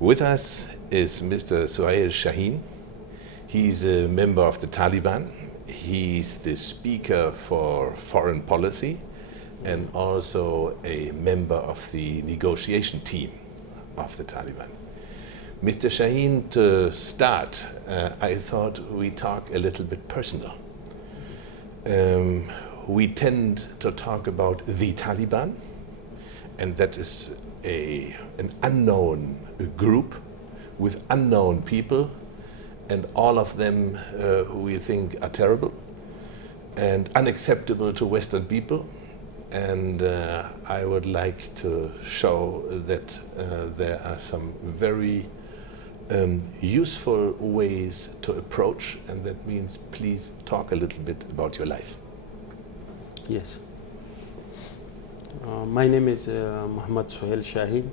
With us is Mr. Suhail Shaheen. He's a member of the Taliban. He's the speaker for foreign policy and also a member of the negotiation team of the Taliban. Mr. Shaheen, to start, I thought we talk a little bit personal. We tend to talk about the Taliban, and that is an unknown group with unknown people, and all of them we think are terrible and unacceptable to Western people. And I would like to show that there are some very useful ways to approach, and that means please talk a little bit about your life. Yes. My name is Muhammad Suhail Shaheen.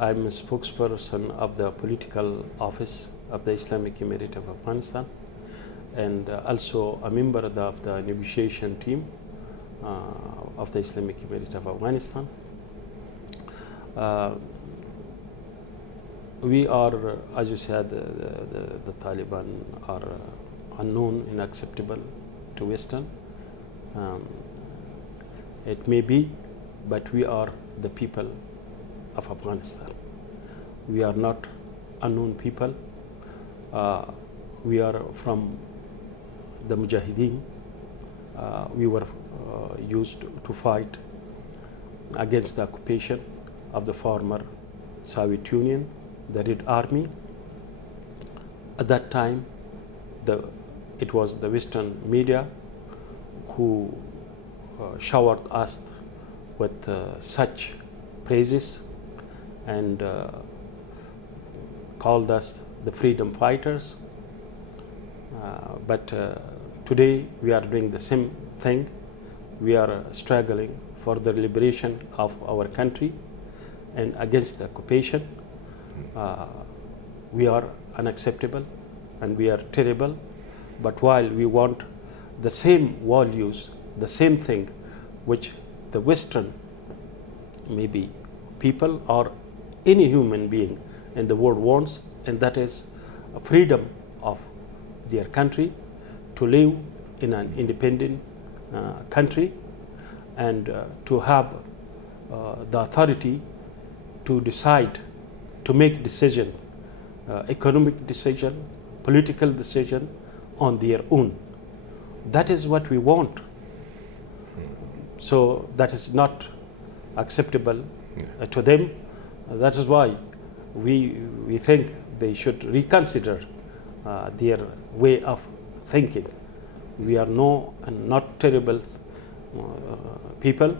I'm a spokesperson of the political office of the Islamic Emirate of Afghanistan, and also a member of the negotiation team of the Islamic Emirate of Afghanistan. We are, as you said, the Taliban are unknown, unacceptable to Western. It may be, but we are the people of Afghanistan. We are not unknown people. We are from the Mujahideen. We were used to fight against the occupation of the former Soviet Union, the Red Army. At that time, it was the Western media who showered us with such praises and called us the freedom fighters. But today we are doing the same thing. We are struggling for the liberation of our country and against the occupation. We are unacceptable and we are terrible, but while we want the same values, the same thing which the Western maybe people or any human being in the world wants, and that is a freedom of their country to live in an independent country and to have the authority to decide, to make decision, economic decision, political decision on their own. That is what we want. So that is not acceptable to them. That is why we think they should reconsider their way of thinking. We are not terrible people.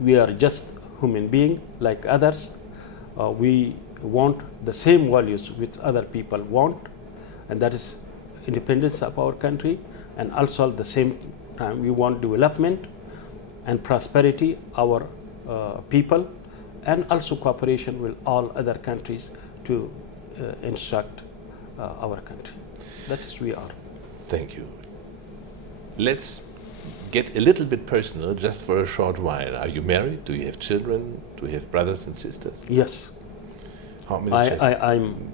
We are just human beings like others. We want the same values which other people want, and that is independence of our country, and also at the same time we want development and prosperity our people, and also cooperation with all other countries to instruct our country. That is we are. Thank you. Let's get a little bit personal just for a short while. Are you married? Do you have children? Do you have brothers and sisters? Yes. How many children?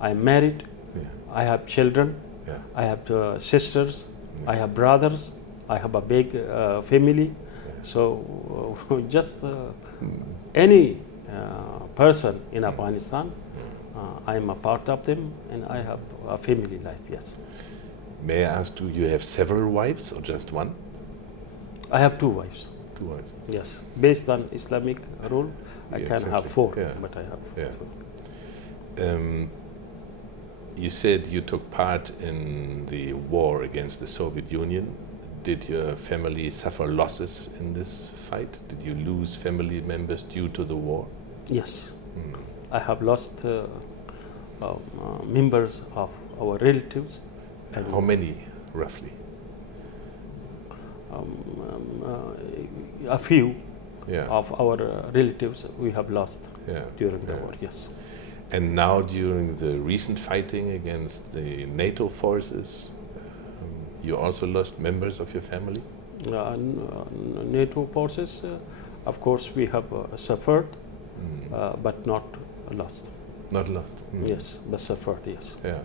I'm married. Yeah. I have children. Yeah. I have sisters. Yeah. I have brothers. I have a big family. Yeah. So just any person in Afghanistan, I am a part of them, and I have a family life. Yes. May I ask, do you have several wives or just one? I have 2 wives. 2 wives. Yes. Based on Islamic rule, I Yeah, can exactly. have 4, Yeah. but I have Yeah. 2. You said you took part in the war against the Soviet Union. Did your family suffer losses in this fight? Did you lose family members due to the war? Yes. I have lost members of our relatives. And how many, roughly? A few Yeah. of our relatives we have lost Yeah. during the Yeah. war, yes. And now during the recent fighting against the NATO forces, you also lost members of your family? NATO forces, of course, we have suffered, but not lost. Not lost. Yes, but suffered, yes. Yeah.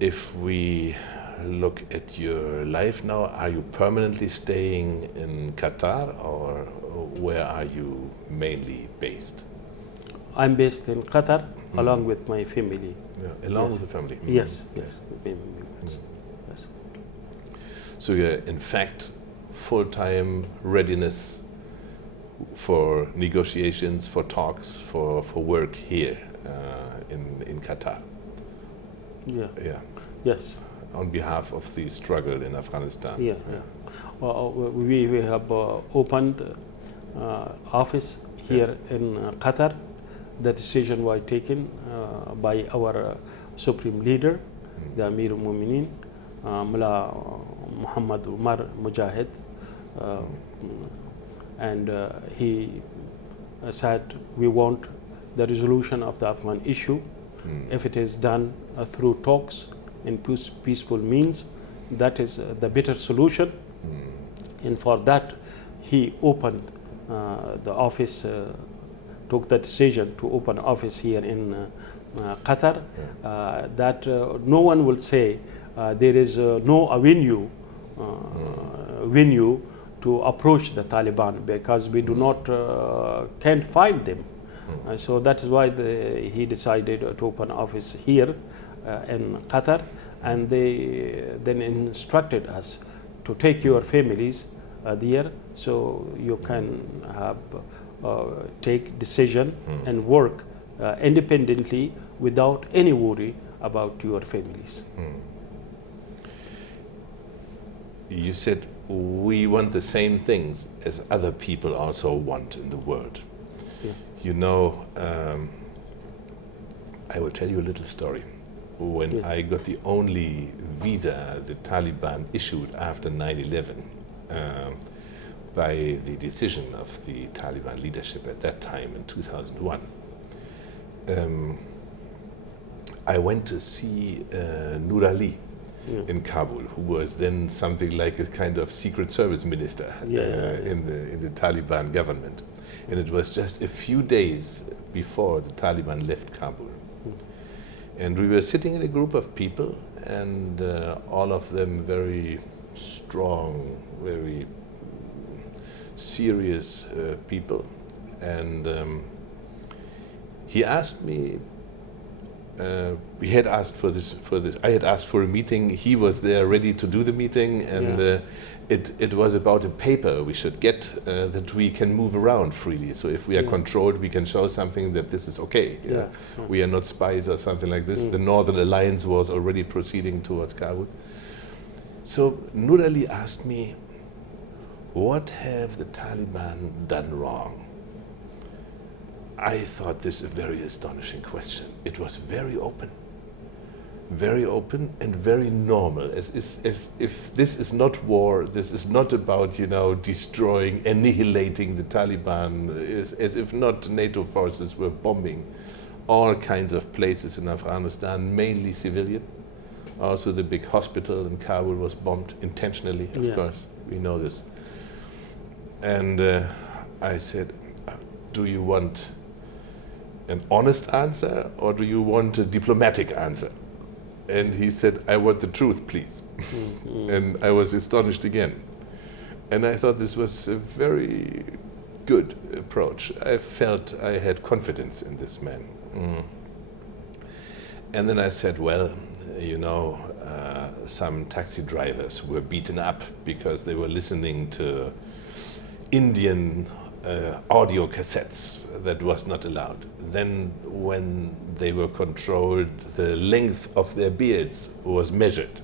If we look at your life now, are you permanently staying in Qatar, or where are you mainly based? I'm based in Qatar along with my family. Yeah, along with the family? Yes. Yes. So you're in fact full-time readiness for negotiations, for talks, for work here in Qatar. Yeah. Yeah. Yes. On behalf of the struggle in Afghanistan. Yeah. We have opened office here in Qatar. The decision was taken by our supreme leader, the Amir al-Mu'mineen, Mullah Muhammad Umar Mujahid, and he said we want the resolution of the Afghan issue. If it is done through talks in peaceful means, that is the better solution. And for that, he opened the office, took the decision to open office here in Qatar. That no one will say there is no venue to approach the Taliban, because we do not can't find them. So that is why he decided to open office here in Qatar, and they then instructed us to take your families there, so you can have take decision and work independently without any worry about your families. You said we want the same things as other people also want in the world. Yeah. You know, I will tell you a little story. When I got the only visa the Taliban issued after 9/11, by the decision of the Taliban leadership at that time in 2001, I went to see Nur Ali in Kabul, who was then something like a kind of secret service minister in the Taliban government. And it was just a few days before the Taliban left Kabul. And we were sitting in a group of people, and all of them very strong, very serious people. And he asked me, we had asked for this, I had asked for a meeting. He was there ready to do the meeting, and it was about a paper we should get that we can move around freely. So if we are controlled, we can show something that this is okay. We are not spies or something like this. The Northern Alliance was already proceeding towards Kabul. So Nur Ali asked me, what have the Taliban done wrong? I thought this a very astonishing question. It was very open and very normal, as if this is not war, this is not about, destroying, annihilating the Taliban, as if not NATO forces were bombing all kinds of places in Afghanistan, mainly civilian. Also the big hospital in Kabul was bombed intentionally, of course, we know this. And I said, do you want an honest answer, or do you want a diplomatic answer? And he said, I want the truth, please. And I was astonished again. And I thought this was a very good approach. I felt I had confidence in this man. And then I said, well, some taxi drivers were beaten up because they were listening to Indian audio cassettes that was not allowed. Then when they were controlled, the length of their beards was measured.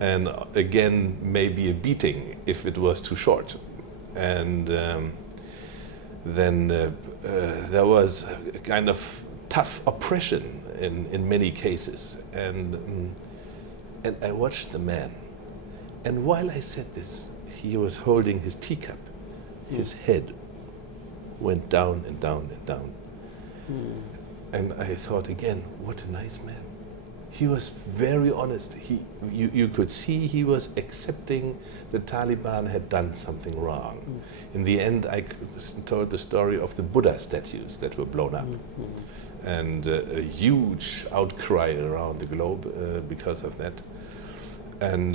And again, maybe a beating if it was too short. And then there was a kind of tough oppression in many cases. And I watched the man. And while I said this, he was holding his teacup. His head went down and down and down. And I thought again, what a nice man. he was very honest. You could see he was accepting the Taliban had done something wrong. In the end, I told the story of the Buddha statues that were blown up. And a huge outcry around the globe because of that. And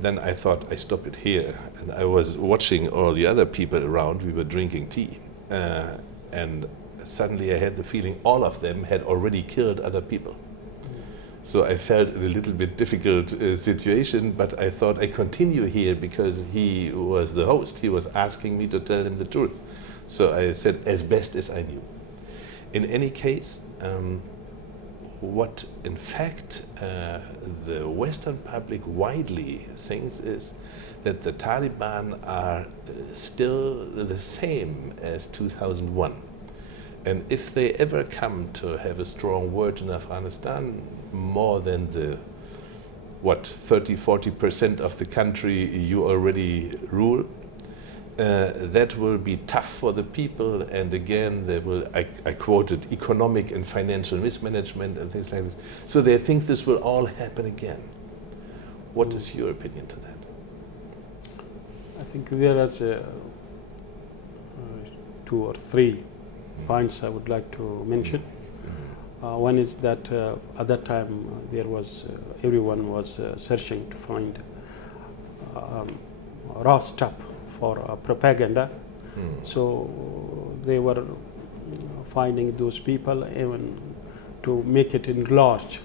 then I thought I stop it here. And I was watching all the other people around. We were drinking tea. And suddenly I had the feeling all of them had already killed other people. So I felt in a little bit difficult situation, but I thought I continue here because he was the host. He was asking me to tell him the truth. So I said as best as I knew. In any case, what in fact the Western public widely thinks is that the Taliban are still the same as 2001. And if they ever come to have a strong word in Afghanistan, more than the, 30–40% of the country you already rule, that will be tough for the people. And again, they will, I quoted, economic and financial mismanagement and things like this. So they think this will all happen again. What is your opinion to that? I think there are 2 or 3 points I would like to mention. One is that at that time there was everyone was searching to find raw stuff for propaganda. So they were finding those people even to make it enlarged,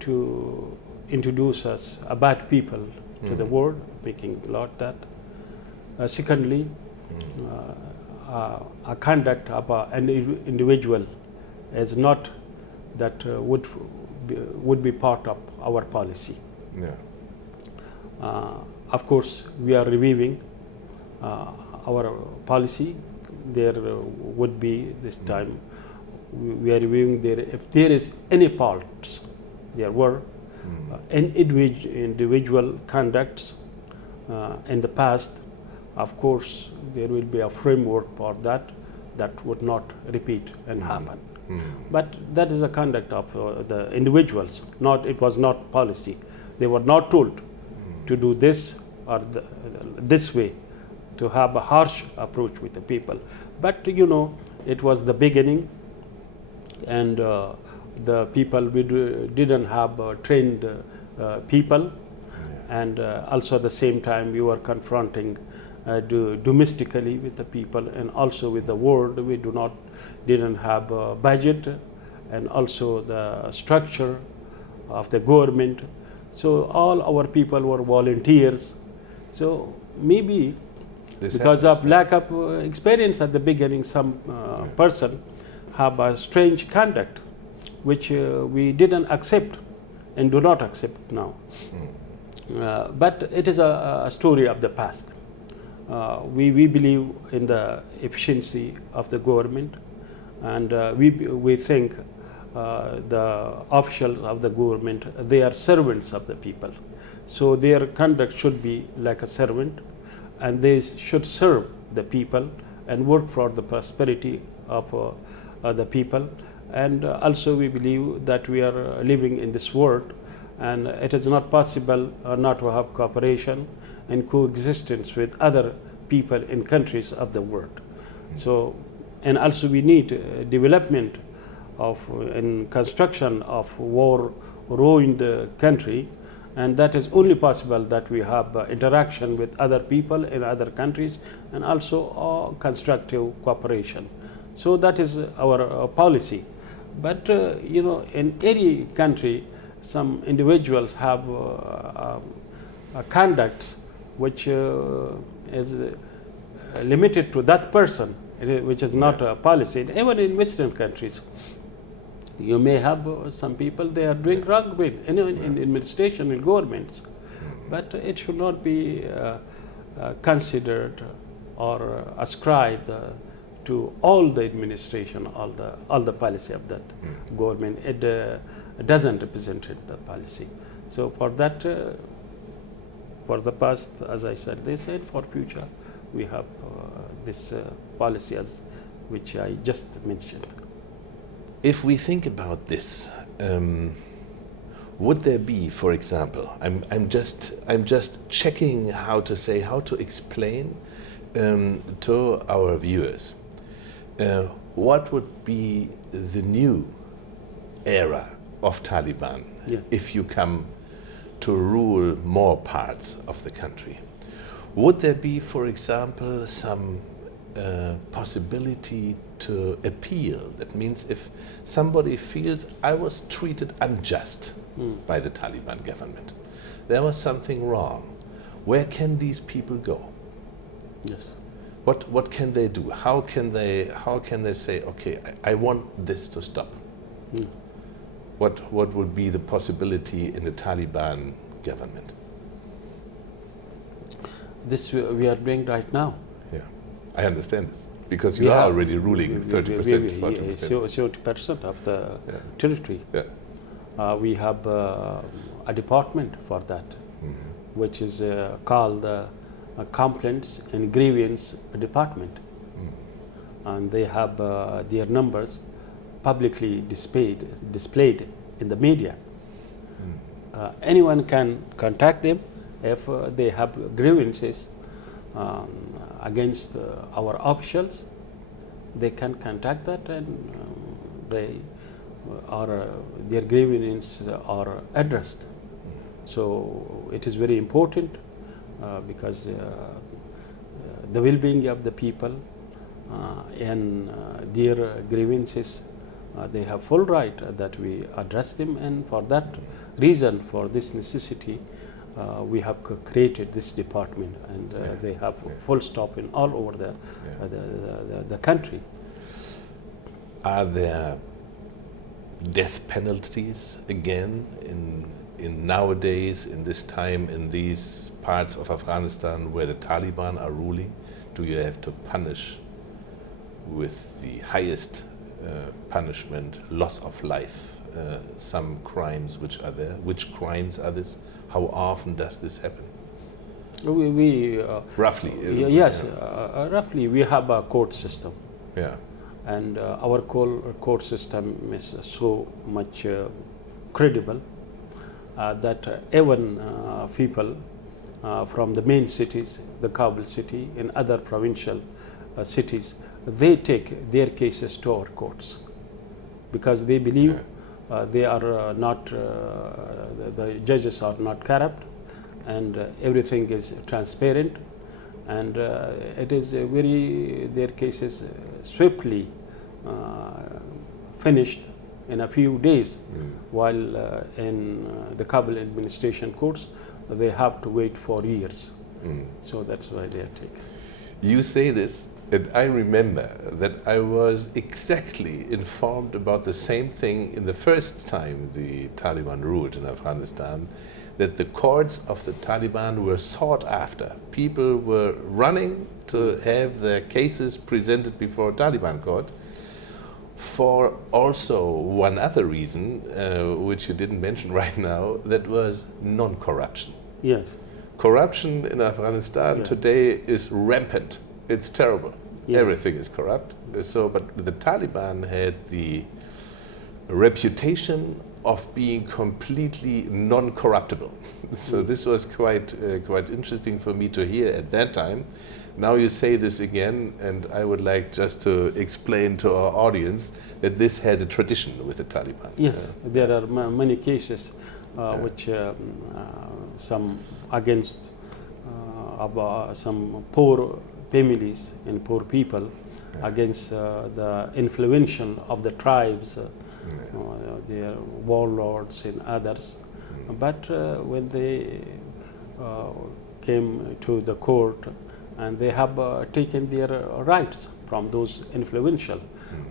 to introduce us a bad people to the world, making a lot that. Secondly, a conduct of an individual is not that would be part of our policy. Of course, we are reviewing our policy. There would be this time we are reviewing there if there is any faults. There were individual conducts in the past. Of course, there will be a framework for that would not repeat and happen. But that is a conduct of the individuals. It was not policy. They were not told to do this or this way, to have a harsh approach with the people. But it was the beginning, and the people didn't have trained people, and also at the same time we were confronting domestically with the people and also with the world. We didn't have a budget and also the structure of the government. So all our people were volunteers. So maybe because of lack of experience at the beginning, some person have a strange conduct which we didn't accept and do not accept now. But it is a story of the past. We believe in the efficiency of the government, and we think the officials of the government, they are servants of the people. So their conduct should be like a servant, and they should serve the people and work for the prosperity of the people. And also we believe that we are living in this world, and it is not possible not to have cooperation and coexistence with other people in countries of the world. So, and also we need development of and construction of war-ruined country, and that is only possible that we have interaction with other people in other countries, and also constructive cooperation. So that is our policy. But in any country, some individuals have conducts which is limited to that person, which is not a policy. Even in Western countries, you may have some people, they are doing wrong with in administration and governments, but it should not be considered or ascribed to all the administration, all the policy of that government. It doesn't represent the policy. So for that, for the past, as I said, they said for future, we have this policy as which I just mentioned. If we think about this, Would there be, for example, I'm just checking how to explain to our viewers what would be the new era of Taliban if you come to rule more parts of the country. Would there be, for example, some possibility to appeal? That means if somebody feels I was treated unjust by the Taliban government, there was something wrong, where can these people go? Yes. What can they do? How can they say, okay, I want this to stop? What would be the possibility in the Taliban government? This we are doing right now. Yeah, I understand this because you are already ruling 30%, 40%. 70% of the territory. Yeah. We have a department for that, which is called Complaints and Grievance Department, and they have their numbers publicly displayed in the media. Anyone can contact them if they have grievances against our officials. They can contact that, and their grievances are addressed. So it is very important because the well-being of the people and their grievances, they have full right that we address them, and for that reason, for this necessity, we have created this department, and they have full stop in all over the country. Are there death penalties again in nowadays, in this time, in these parts of Afghanistan where the Taliban are ruling? Do you have to punish with the highest punishment, loss of life, some crimes which are there? Which crimes are this? How often does this happen? Roughly? Yes, roughly we have a court system. Yeah. And our court system is so much credible that even people from the main cities, the Kabul city and other provincial cities, they take their cases to our courts because they believe they are not, the judges are not corrupt, and everything is transparent, and it is their cases swiftly finished in a few days, while in the Kabul administration courts, they have to wait for years. So that's why they are taken. You say this, and I remember that I was exactly informed about the same thing in the first time the Taliban ruled in Afghanistan, that the courts of the Taliban were sought after. People were running to have their cases presented before a Taliban court, for also one other reason, which you didn't mention right now, that was non-corruption. Yes. Corruption in Afghanistan today is rampant. It's terrible. Yeah. Everything is corrupt. So, but the Taliban had the reputation of being completely non-corruptible. So this was quite interesting for me to hear at that time. Now you say this again, and I would like just to explain to our audience that this has a tradition with the Taliban. Yes, there are many cases which some against some poor families and poor people against the influential of the tribes, their warlords and others. But when they came to the court, and they have taken their rights from those influential,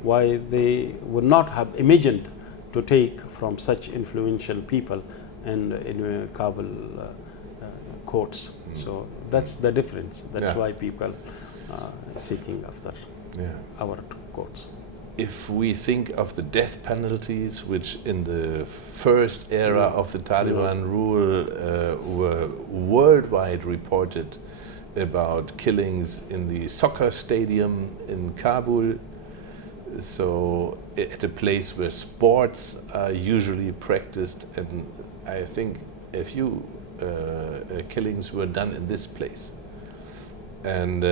why they would not have imagined to take from such influential people and in Kabul courts. So that's the difference. That's why people are seeking after our courts. If we think of the death penalties, which in the first era of the Taliban rule were worldwide reported about killings in the soccer stadium in Kabul, so at a place where sports are usually practiced, and I think a few killings were done in this place. And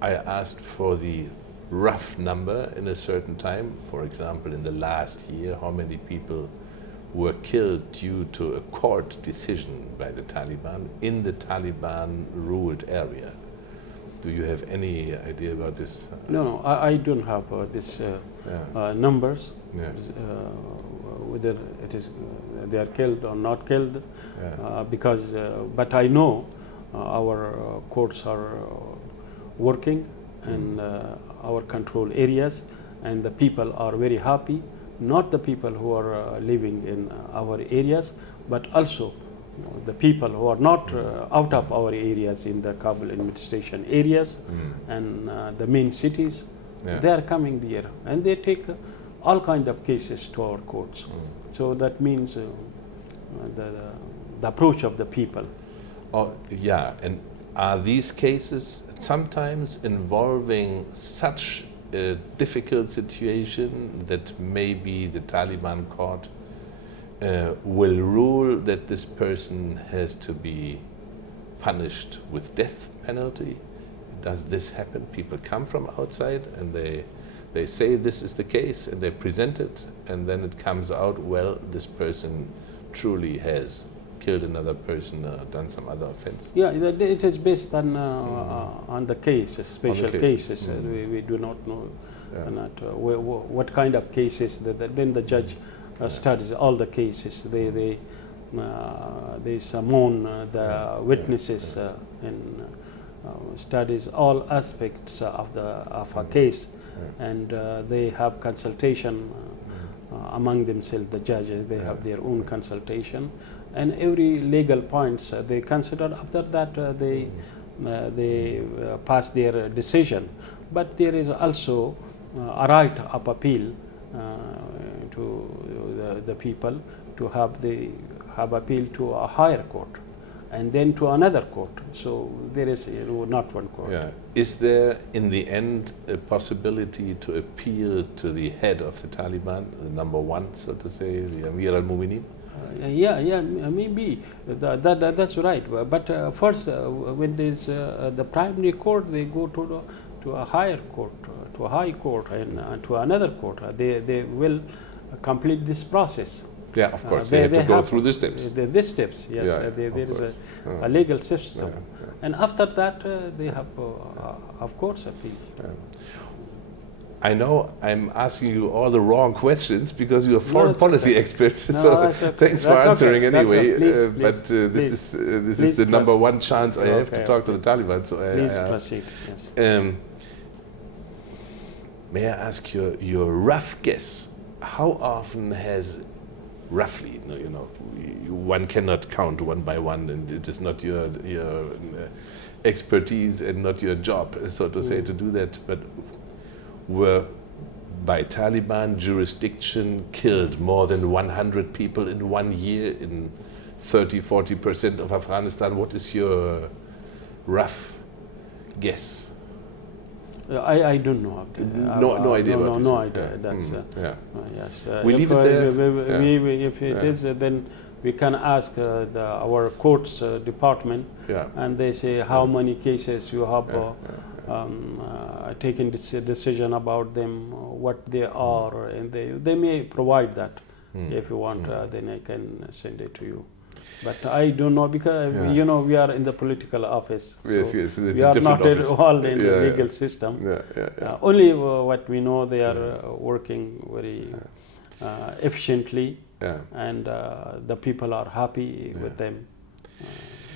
I asked for the rough number in a certain time. For example, in the last year, how many people were killed due to a court decision by the Taliban in the Taliban-ruled area. Do you have any idea about this? No, I don't have this numbers. Yeah. Whether it is they are killed or not killed, Yeah. because. But I know our courts are working in our control areas, and the people are very happy. Not the people who are living in our areas, but also the people who are not out of our areas in the Kabul administration areas and the main cities. Yeah. They are coming there, and they take all kind of cases to our courts. So that means the approach of the people. Oh, yeah, and are these cases sometimes involving such a difficult situation that maybe the Taliban court will rule that this person has to be punished with death penalty? Does this happen? People come from outside and they say this is the case and they present it, and then it comes out, well, this person truly has killed another person or done some other offense. Yeah, it is based on the cases, special cases. We do not know what kind of cases. Then the judge studies all the cases. They summon the witnesses and studies all aspects of a case, and they have consultation among themselves. The judges, they have their own consultation, and every legal points they consider. After that, they pass their decision. But there is also a right of appeal to the people to have appeal to a higher court, and then to another court. So there is not one court. Yeah. Is there, in the end, a possibility to appeal to the head of the Taliban, the number one, so to say, the Amir al-Mu'minin? Yeah, maybe that's right. But first, when there's the primary court, they go to a higher court, to a high court, and to another court. They will complete this process. Yeah, of course. They have to go through the steps. The steps, yes. Yeah, there is a legal system. Yeah. And after that, they have, of course, appeal. Yeah. I know I'm asking you all the wrong questions because you're a foreign policy expert. So thanks for answering anyway. But this is the number one chance I have to talk to the Taliban. So please proceed. Yes. May I ask your rough guess? How often has roughly, one cannot count one by one, and it is not your expertise and not your job, so to say, to do that. But were by Taliban jurisdiction killed more than 100 people in 1 year in 30–40% of Afghanistan? What is your rough guess? I don't know. No idea about this. No idea. That's yes. We leave it there. If it is, then we can ask our courts department, and they say how many cases you have taken this decision about them, what they are, and they may provide that. If you want, then I can send it to you. But I don't know, because we are in the political office. So yes. we are not involved in the legal system. Only what we know, they are working very efficiently, and the people are happy with them.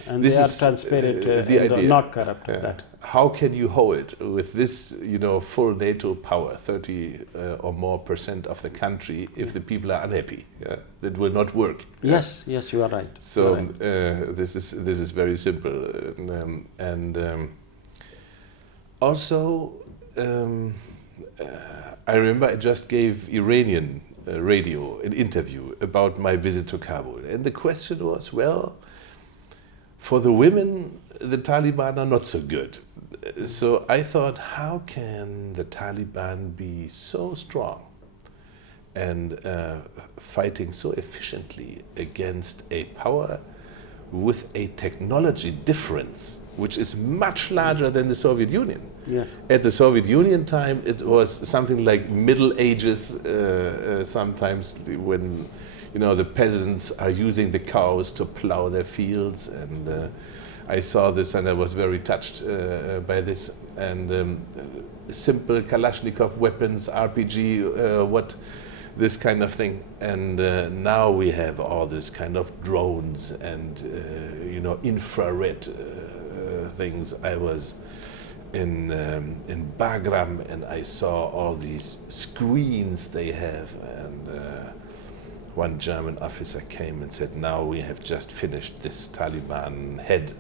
And this they are transparent and not corrupt. That. How can you hold with this, full NATO power, 30 or more % of the country, if the people are unhappy? That will not work. Yes, you are right. So right. This is very simple, also I remember I just gave Iranian radio an interview about my visit to Kabul, and the question was, well, for the women, the Taliban are not so good. So I thought, how can the Taliban be so strong and fighting so efficiently against a power with a technology difference which is much larger than the Soviet Union. Yes. At the Soviet Union time, it was something like Middle Ages, sometimes when the peasants are using the cows to plow their fields, and I saw this and I was very touched by this. And simple Kalashnikov weapons, RPG, this kind of thing. And now we have all this kind of drones and infrared things. I was in Bagram and I saw all these screens they have, and one German officer came and said, now we have just finished this Taliban head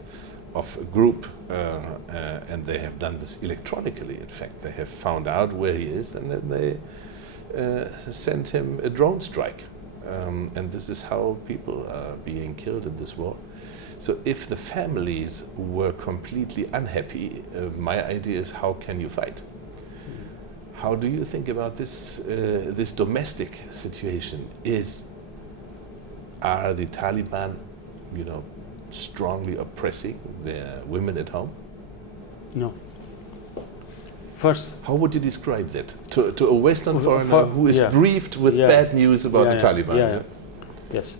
of a group, and they have done this electronically. In fact, they have found out where he is, and then they sent him a drone strike. And this is how people are being killed in this war. So if the families were completely unhappy, my idea is, how can you fight? How do you think about this this domestic situation? Are the Taliban, strongly oppressing their women at home? No. First, how would you describe that to a Western foreigner who is briefed with bad news about the Taliban? Yes.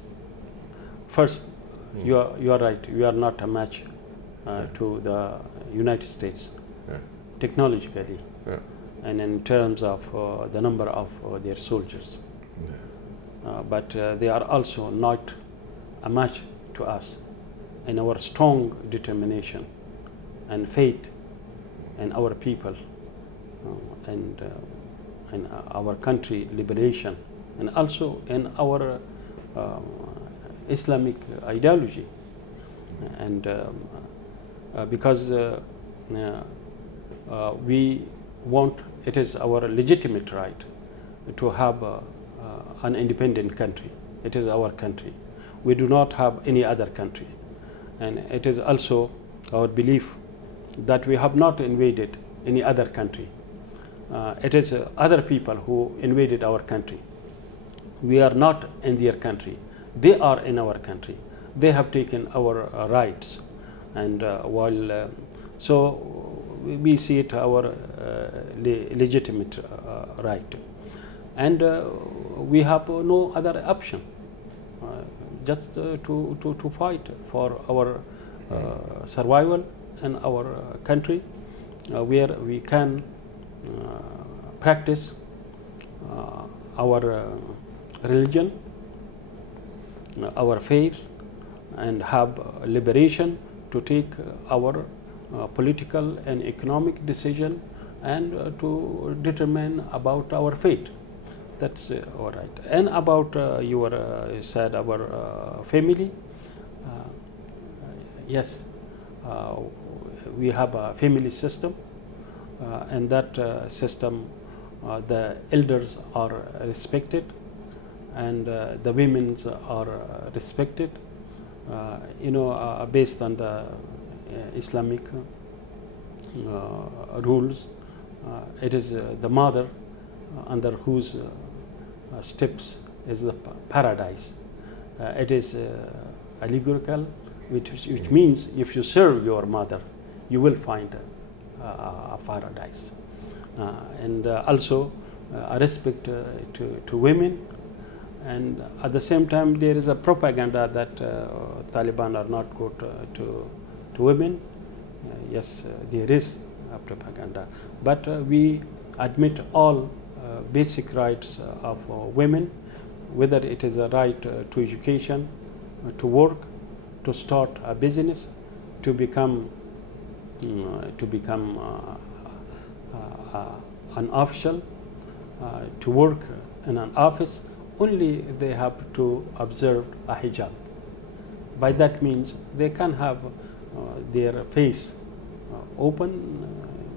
First, you are right. We are not a match to the United States technologically, and in terms of the number of their soldiers. But they are also not a match to us in our strong determination and faith in our people and our country liberation, and also in our Islamic ideology. And because we want, it is our legitimate right to have an independent country. It is our country. We do not have any other country. And it is also our belief that we have not invaded any other country. It is other people who invaded our country. We are not in their country. They are in our country. They have taken our rights. And so we see it our legitimate right. And we have no other option, just to fight for our survival in our country, where we can practice our religion, our faith, and have liberation to take our political and economic decision, and to determine about our fate. That's all right. And about your said our family, yes, we have a family system, and that system, the elders are respected, and the women are respected, based on the Islamic rules. It is the mother under whose steps is the paradise. It is allegorical, which means if you serve your mother, you will find a paradise. And also a respect to women. And at the same time, there is a propaganda that Taliban are not good to women. Yes, there is a propaganda. But we admit all basic rights of women, whether it is a right to education, to work, to start a business, to become an official, to work in an office. Only they have to observe a hijab. By that means they can have their face open,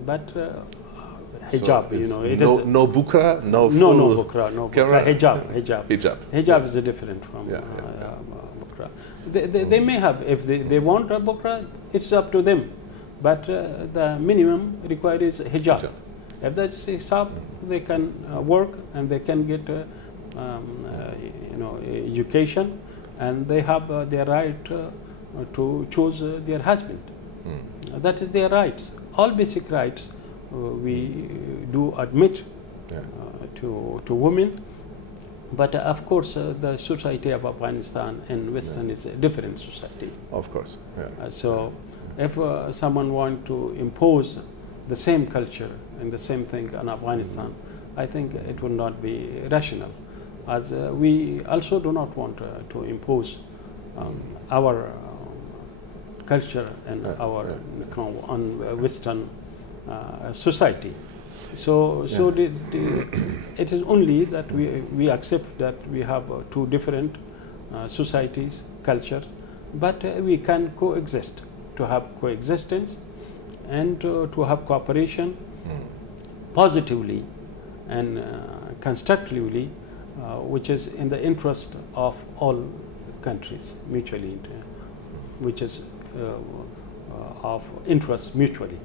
but hijab, so it no, is no bukra, no bukra, no bukra, hijab. Hijab Is different from bukra. They may have, if they want a bukra, it's up to them, but the minimum required is hijab. If that's hijab, they can work and they can get education, and they have their right to choose their husband. That is their rights. All basic rights we do admit to women. But of course, the society of Afghanistan and Western is a different society. Of course. So if someone wants to impose the same culture and the same thing on Afghanistan, I think it will not be rational. As we also do not want to impose our culture and our on Western society. So it is only that we accept that we have two different societies, culture, but we can coexist, to have coexistence and to have cooperation positively and constructively, which is in the interest of all countries mutually, which is of interest mutually.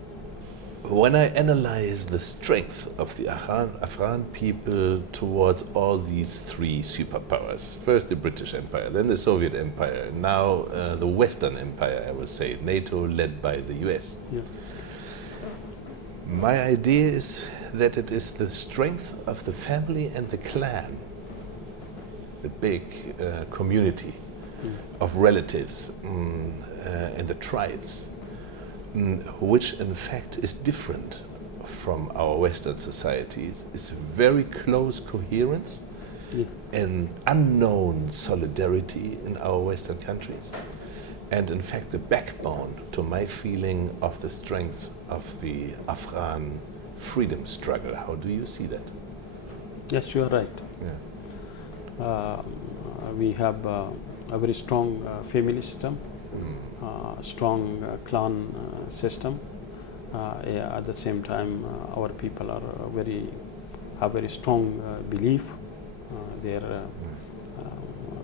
When I analyze the strength of the Afghan people towards all these three superpowers, first the British Empire, then the Soviet Empire, now the Western Empire, I would say, NATO led by the US. Yeah. My idea is that it is the strength of the family and the clan, the big community of relatives and the tribes, which in fact is different from our Western societies. It's very close coherence and unknown solidarity in our Western countries. And in fact, the backbone to my feeling of the strength of the Afghan freedom struggle. How do you see that? Yes, you are right. Yeah. We have a very strong family system, strong clan system. At the same time, our people are have very strong belief. They are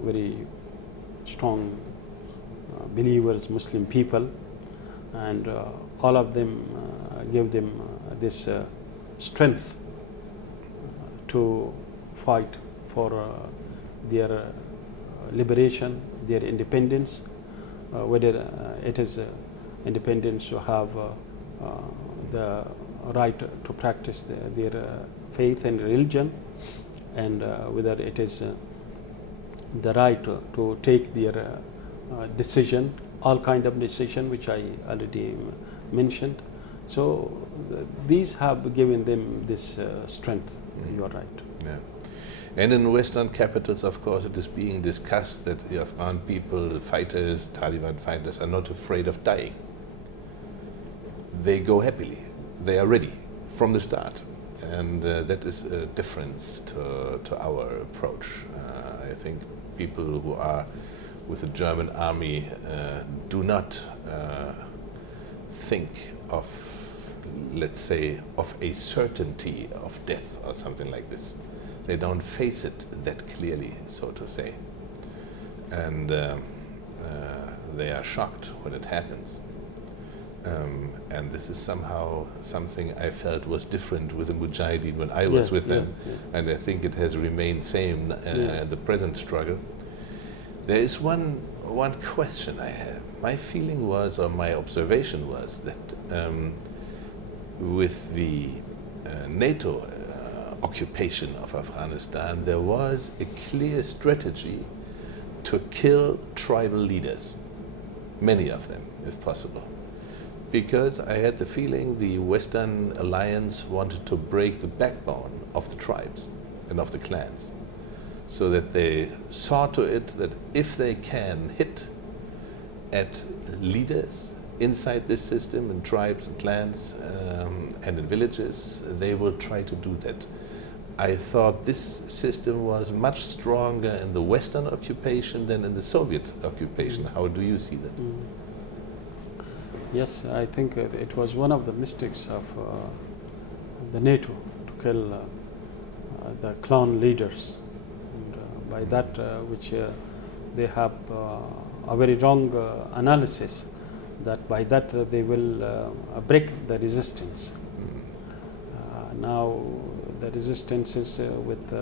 very strong believers, Muslim people, and all of them give them this strength to fight for their liberation, their independence, whether it is independence to have the right to practice their faith and religion, and whether it is the right to take their decision, all kind of decision which I already mentioned. So these have given them this strength. You are right. Yeah. And in Western capitals, of course, it is being discussed that the Afghan people, the fighters, Taliban fighters, are not afraid of dying. They go happily. They are ready from the start. And that is a difference to our approach. I think people who are with the German army do not think of, let's say, of a certainty of death or something like this. They don't face it that clearly, so to say. And they are shocked when it happens. And this is somehow something I felt was different with the Mujahideen when I was with them. And I think it has remained same in the present struggle. There is one question I have. My feeling was, or my observation was, that with the NATO occupation of Afghanistan, there was a clear strategy to kill tribal leaders, many of them, if possible. Because I had the feeling the Western alliance wanted to break the backbone of the tribes and of the clans, so that they saw to it that if they can hit at leaders inside this system, in tribes and clans and in villages, they will try to do that. I thought this system was much stronger in the Western occupation than in the Soviet occupation. How do you see that? Yes, I think it was one of the mistakes of the NATO to kill the clan leaders. And by that, which they have a very wrong analysis, that by that they will break the resistance. Now the resistance is with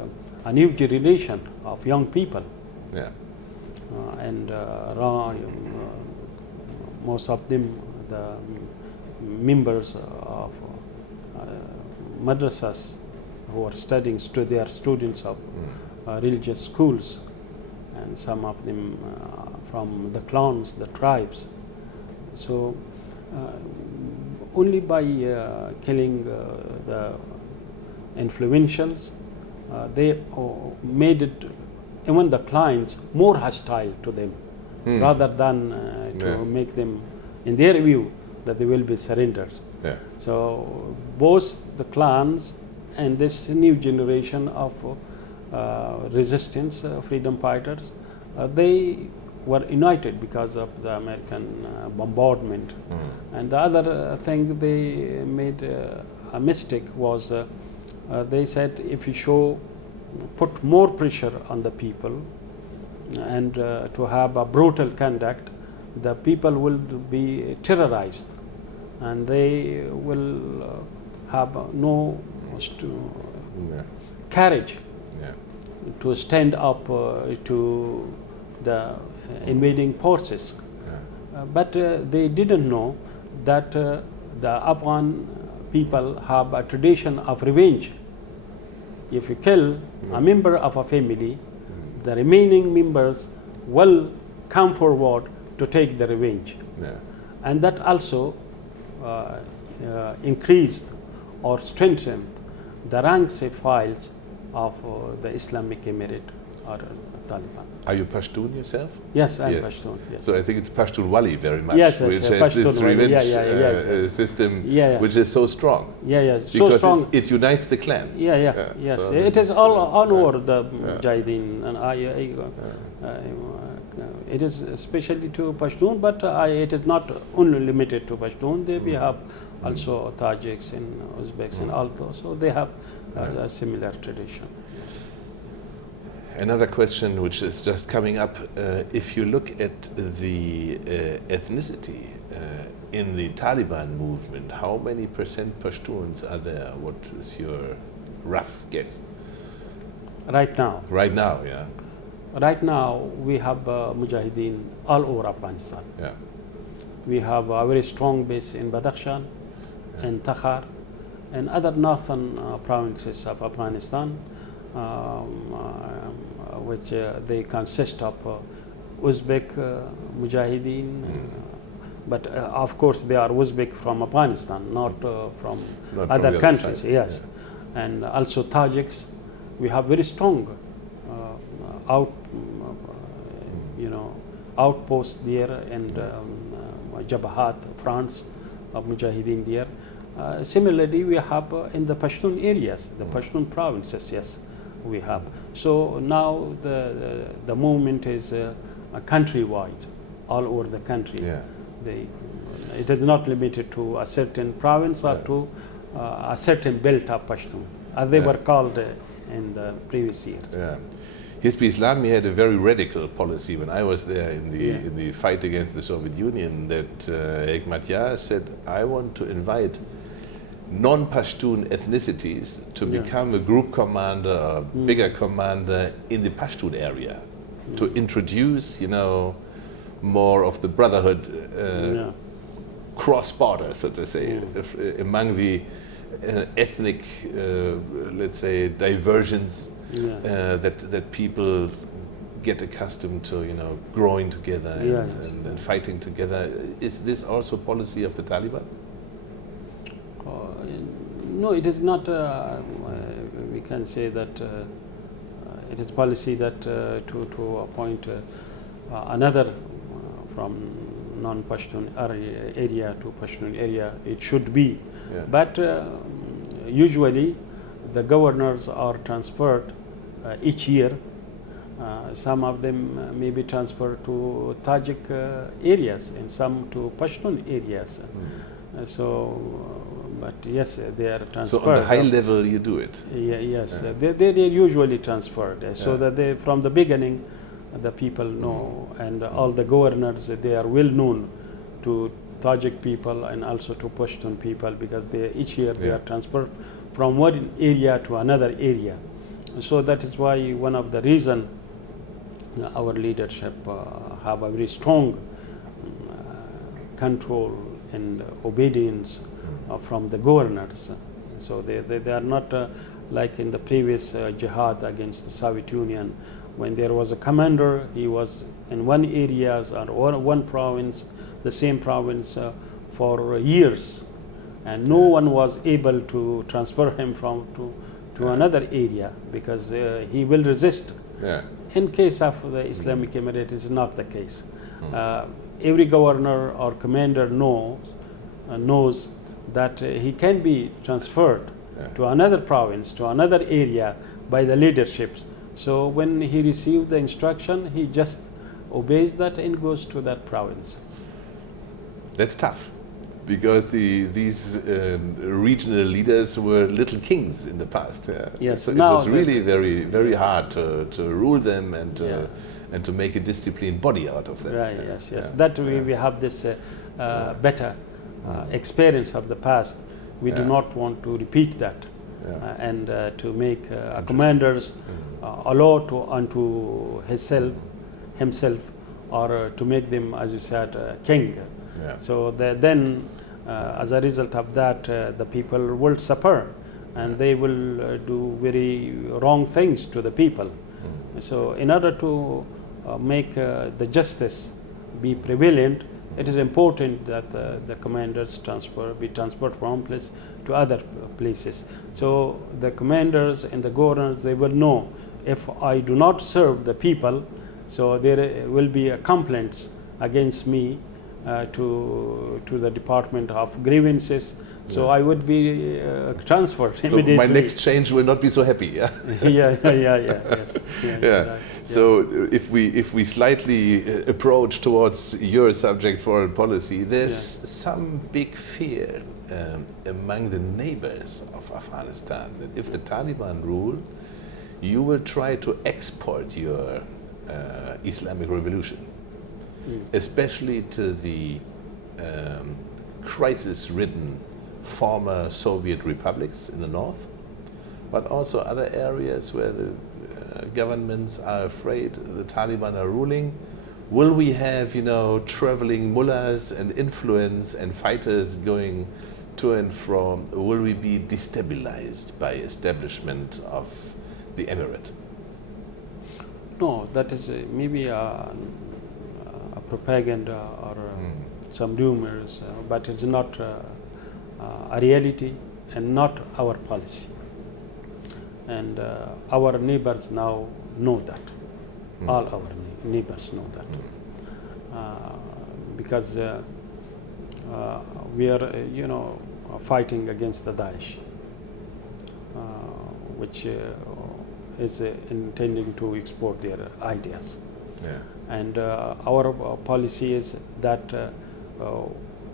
a new generation of young people. Yeah. And most of them, the members of madrasas who are studying, they are students of religious schools, and some of them from the clans, the tribes. So only by killing the influentials, they made it, even the clients, more hostile to them, rather than to make them, in their view, that they will be surrendered. Yeah. So both the clans and this new generation of resistance freedom fighters, they were united because of the American bombardment. And the other thing they made a mistake was they said, if you put more pressure on the people and to have a brutal conduct, the people will be terrorized and they will have no courage to stand up to the invading forces. But they didn't know that the Afghan people have a tradition of revenge. If you kill a member of a family, the remaining members will come forward to take the revenge. And that also increased or strengthened the ranks and files of the Islamic Emirate or Taliban. Are you Pashtun yourself? Yes, I'm Pashtun. Yes. So I think it's Pashtun Wali very much, yes, which has Pashtun this Wali. revenge system, which is so strong. So strong. It unites the clan. Yes. So it is all over the Mujahideen, and it is especially to Pashtun, but it is not only limited to Pashtun. We have also Tajiks and Uzbeks and all those, so they have a similar tradition. Another question which is just coming up, if you look at the ethnicity in the Taliban movement, how many percent Pashtuns are there? What is your rough guess? Right now? Right now, yeah. Right now, we have Mujahideen all over Afghanistan. Yeah. We have a very strong base in Badakhshan, and Takhar, and other northern provinces of Afghanistan, which they consist of Uzbek Mujahideen, but of course they are Uzbek from Afghanistan, not from other countries. Yes, and also Tajiks. We have very strong outposts there, and Jabhat, France, of Mujahideen there. Similarly, we have in the Pashtun areas, the Pashtun provinces, yes, we have. So now the movement is countrywide, all over the country. Yeah. It is not limited to a certain province or to a certain belt of Pashtun, as they were called in the previous years. Yeah. Hizb Islami had a very radical policy when I was there in the fight against the Soviet Union, that Hekmatyar said, I want to invite non-Pashtun ethnicities to become a group commander or bigger commander in the Pashtun area, to introduce, more of the brotherhood cross-border, so to say, among the ethnic, let's say, diversions that people get accustomed to, growing together and fighting together. Is this also policy of the Taliban? No, it is not. We can say that it is policy that to appoint another from non-Pashtun area to Pashtun area, it should be. But usually the governors are transferred each year. Some of them may be transferred to Tajik areas and some to Pashtun areas. But yes, they are transferred. So on the high level you do it? Yes, they're usually transferred. So that they, from the beginning, the people know, and all the governors, they are well known to Tajik people and also to Pashtun people, because each year they are transferred from one area to another area. So that is why one of the reason our leadership have a very strong control and obedience from the governors. So they are not like in the previous jihad against the Soviet Union, when there was a commander, he was in one area or one province, the same province for years, and no one was able to transfer him to another area, because he will resist. In case of the Islamic Emirate, it is not the case. Every governor or commander knows that he can be transferred to another province, to another area by the leaderships. So when he received the instruction, he just obeys that and goes to that province. That's tough, because these regional leaders were little kings in the past. Yes, so it was really very, very hard to rule them and to make a disciplined body out of them. Right. Yes. That we have this better experience of the past. We do not want to repeat that, and to make commanders allow unto himself, or to make them, as you said, king. So then, as a result of that, the people will suffer, and they will do very wrong things to the people. So in order to make the justice be prevalent, it is important that the commanders be transferred from one place to other places. So the commanders and the governors, they will know, if I do not serve the people, so there will be complaints against me to the Department of Grievances. So I would be transferred immediately. So my next change will not be so happy. Yes. Right. So if we slightly approach towards your subject, foreign policy, there's some big fear among the neighbors of Afghanistan that if the Taliban rule, you will try to export your Islamic revolution, especially to the crisis-ridden former Soviet republics in the north, but also other areas where the governments are afraid the Taliban are ruling. Will we have, traveling mullahs and influence and fighters going to and from? Will we be destabilized by establishment of the emirate? No, that is maybe a propaganda or some rumors, but it's not a reality and not our policy. And our neighbors now know that. All our neighbors know that. Because we are, fighting against the Daesh, which is intending to export their ideas. And our policy is that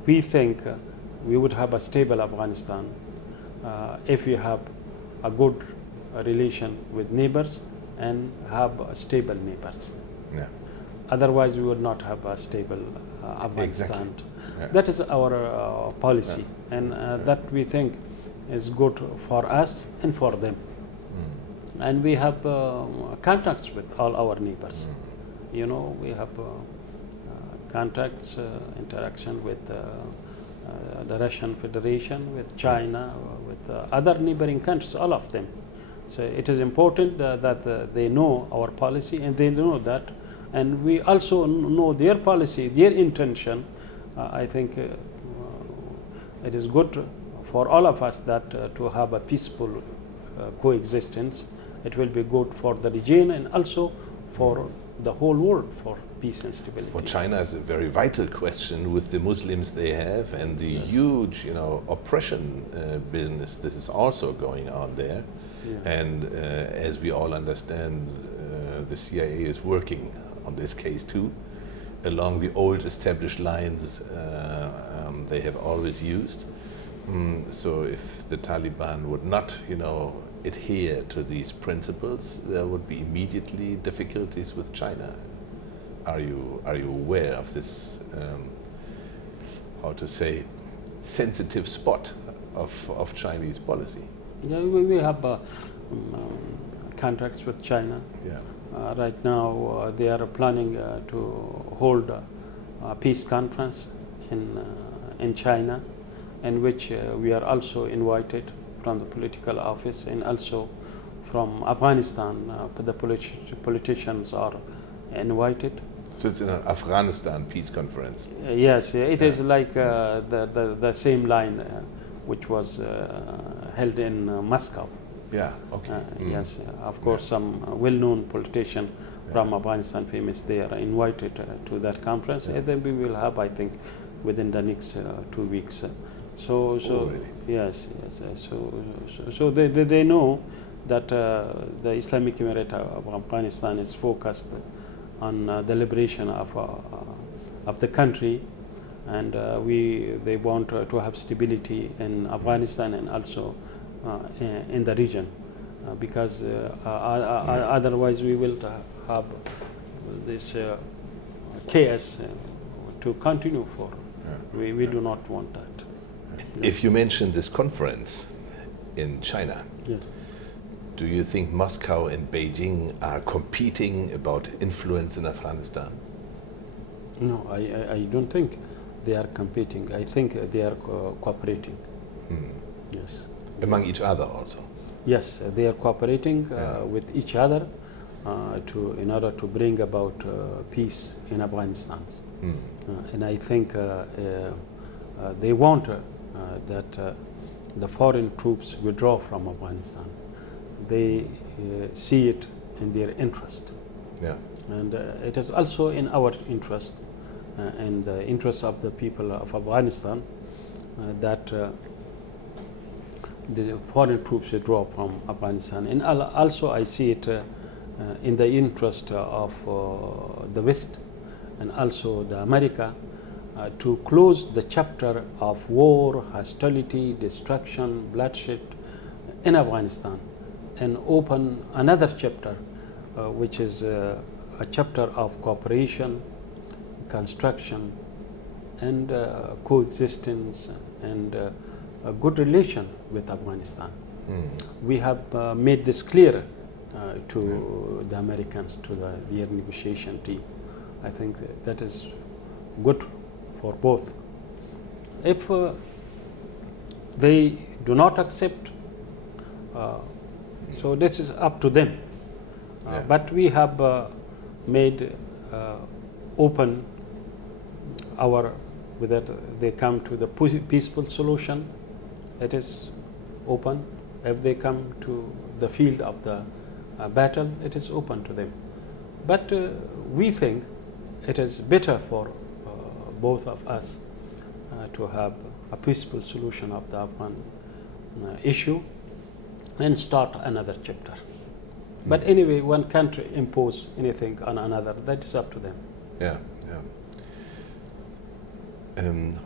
we think we would have a stable Afghanistan if we have a good relation with neighbors and have stable neighbors. Otherwise, we would not have a stable Afghanistan. Exactly. That is our policy, and that we think is good for us and for them. And we have contacts with all our neighbors. We have contacts, interaction with the Russian Federation, with China, with other neighboring countries, all of them. So it is important that they know our policy, and they know that. And we also know their policy, their intention. I think it is good for all of us that to have a peaceful coexistence. It will be good for the region and also for the whole world, for peace and stability. For China is a very vital question with the Muslims they have and the huge, oppression business. This is also going on there. And as we all understand, the CIA is working on this case too, along the old established lines they have always used. So if the Taliban would not, adhere to these principles, there would be immediately difficulties with China. Are you aware of this how to say, sensitive spot of Chinese policy. Yeah, we have contracts with China. Yeah. Right now, they are planning to hold a peace conference in China, in which we are also invited from the political office, and also from Afghanistan. The politicians are invited. So it's an Afghanistan peace conference. Yes, it is like the same line which was held in Moscow. Yeah, okay. Yes, of course, some well-known politician from Afghanistan, famous, they are invited to that conference, and then we will have, I think, within the next 2 weeks. So really? yes. So they know that the Islamic Emirate of Afghanistan is focused on the liberation of the country, and they want to have stability in Afghanistan and also in the region, because otherwise we will have this chaos to continue for. We do not want that. If you mention this conference in China, Yes. do you think Moscow and Beijing are competing about influence in Afghanistan? No, I don't think they are competing. I think they are cooperating. Yes. Among each other also? Yes, they are cooperating with each other in order to bring about peace in Afghanistan. And I think they want that the foreign troops withdraw from Afghanistan. They see it in their interest. Yeah. And it is also in our interest and the interest of the people of Afghanistan that the foreign troops withdraw from Afghanistan. And also I see it in the interest of the West and also the America to close the chapter of war, hostility, destruction, bloodshed in Afghanistan and open another chapter which is a chapter of cooperation, construction and coexistence and a good relation with Afghanistan. We have made this clear to the Americans, to their negotiation team. I think that is good for both. If they do not accept, so this is up to them. But we have made open whether they come to the peaceful solution, it is open. If they come to the field of the battle, it is open to them. But we think it is better for both of us to have a peaceful solution of the Afghan issue and start another chapter. But anyway, one can't impose anything on another. That is up to them. Yeah.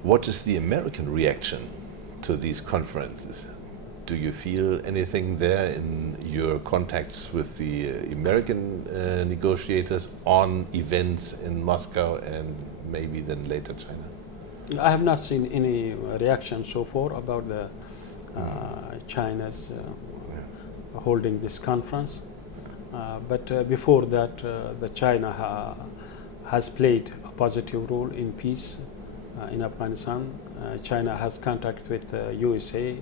What is the American reaction to these conferences? Do you feel anything there in your contacts with the American negotiators on events in Moscow and maybe then later China? I have not seen any reaction so far about the China's holding this conference. But before that, the China has played a positive role in peace in Afghanistan. China has contact with USA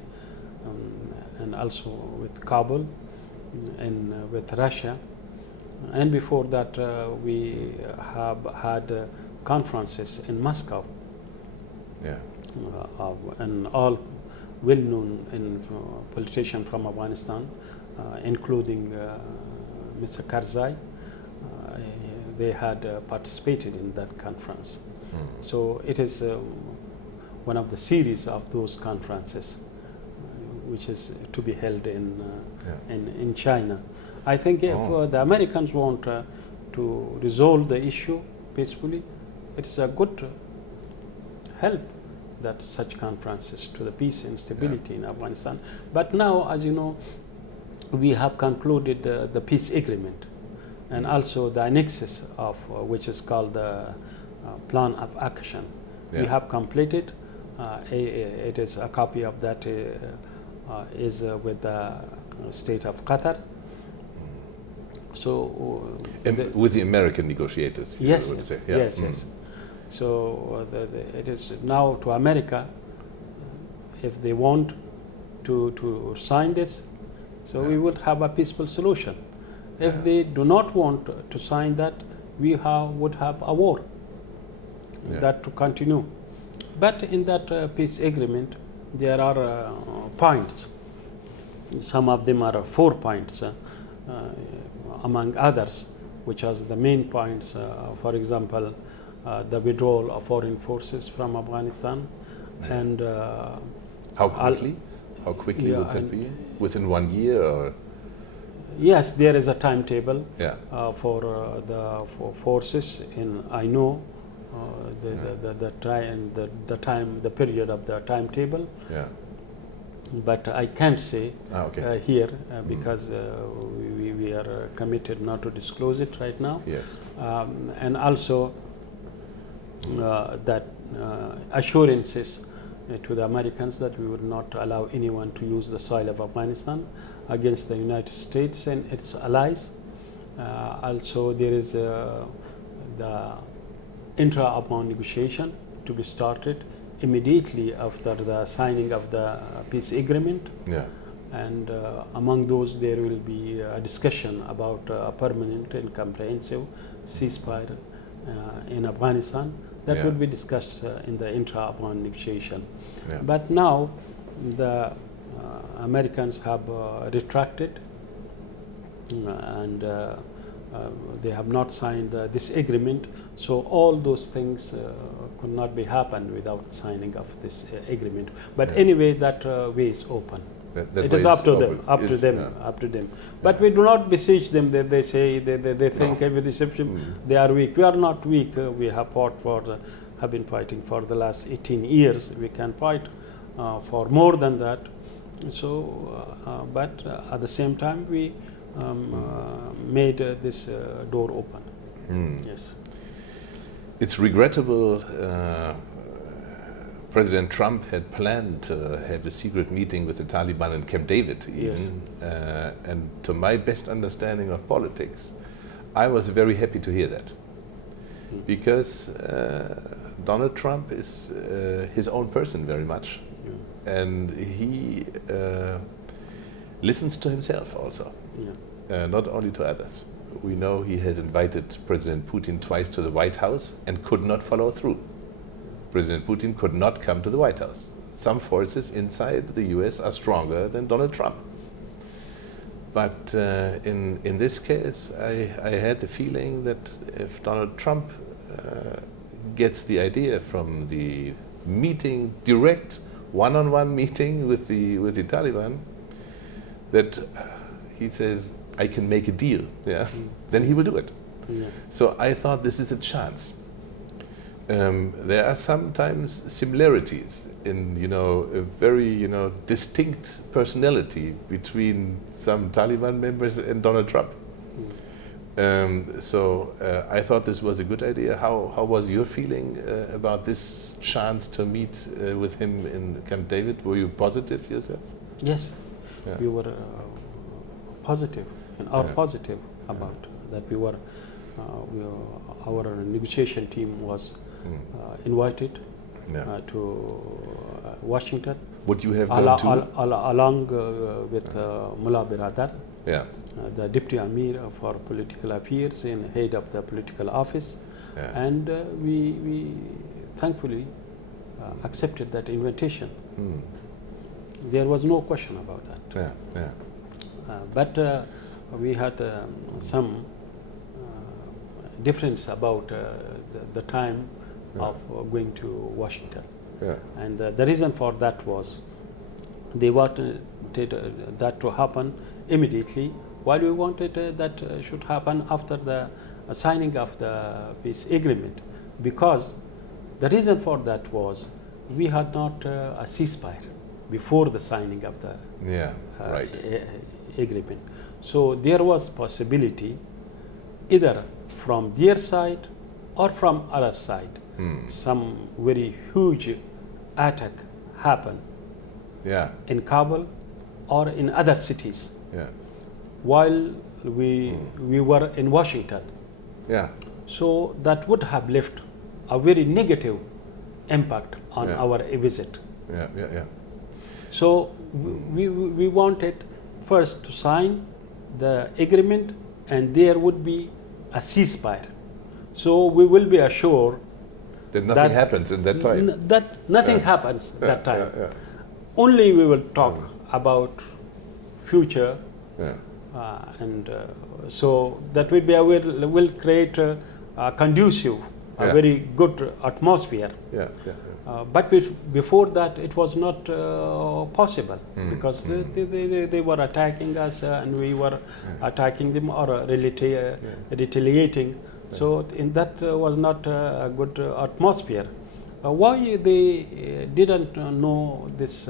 and also with Kabul and with Russia. And before that, we have had conferences in Moscow. And all well-known politicians from Afghanistan, including Mr. Karzai, they had participated in that conference. So it is one of the series of those conferences which is to be held in China. I think if the Americans want to resolve the issue peacefully, it is a good help that such conferences to the peace and stability in Afghanistan. But now, as you know, we have concluded the peace agreement and also the annexes of which is called the plan of action. We have completed It is a copy of that is with the state of Qatar. So with the American negotiators, you yes, would yes, say. Yeah. yes, yes. So it is now to America, if they want to sign this, so we would have a peaceful solution. If they do not want to sign that, we would have a war that to continue. But in that peace agreement, there are points. Some of them are 4 points, among others, which are the main points. For example, the withdrawal of foreign forces from Afghanistan, and how quickly? How quickly would that be? Within 1 year, or? Yes, there is a timetable Yeah. For the forces. I know the period of the timetable. Yeah. But I can't say here because we are committed not to disclose it right now. Yes. And also that assurances to the Americans that we would not allow anyone to use the soil of Afghanistan against the United States and its allies. Also, there is the intra-upon negotiation to be started immediately after the signing of the peace agreement. Yeah. And among those, there will be a discussion about a permanent and comprehensive ceasefire in Afghanistan. That will be discussed in the intra-upon negotiation. Yeah. But now the Americans have retracted and they have not signed this agreement. So all those things could not be happened without signing of this agreement. But anyway, that way is open. That it is up to them, up to them. But we do not beseech them that they say they think every deception they are weak. We are not weak. We have have been fighting for the last 18 years. We can fight for more than that. So, but at the same time, we made this door open. Yes. It's regrettable. President Trump had planned to have a secret meeting with the Taliban in Camp David, even. Yes. And to my best understanding of politics, I was very happy to hear that. Because Donald Trump is his own person very much. And he listens to himself also, not only to others. We know he has invited President Putin twice to the White House and could not follow through. President Putin could not come to the White House. Some forces inside the US are stronger than Donald Trump. But in this case, I had the feeling that if Donald Trump gets the idea from the meeting, direct one-on-one meeting with the Taliban, that he says, I can make a deal, then he will do it. So I thought this is a chance. There are sometimes similarities in, a very, distinct personality between some Taliban members and Donald Trump. So I thought this was a good idea. How was your feeling about this chance to meet with him in Camp David? Were you positive yourself? Yes, we were positive and are positive about that. Our negotiation team was invited to Washington. Would you have gone to? Along with Mullah Biradar, the Deputy Amir for Political Affairs and head of the political office. And we thankfully accepted that invitation. There was no question about that. But we had some difference about the time of going to Washington. And the reason for that was they wanted that to happen immediately, while we wanted that should happen after the signing of the peace agreement. Because the reason for that was we had not a ceasefire before the signing of the agreement. So there was possibility either from their side or from other side, some very huge attack happen Yeah. in Kabul or in other cities Yeah. while we were in Washington. Yeah. So that would have left a very negative impact on our visit. Yeah. Yeah. Yeah. So we wanted first to sign the agreement, and there would be a ceasefire. So we will be assured That nothing happens in that time. that nothing happens that time. Yeah. Yeah. Only we will talk about future, Yeah. and so that will create a conducive, a very good atmosphere. Yeah. Yeah. But before that, it was not possible because they were attacking us and we were attacking them or retaliating. So in that was not a good atmosphere. Why they didn't know this,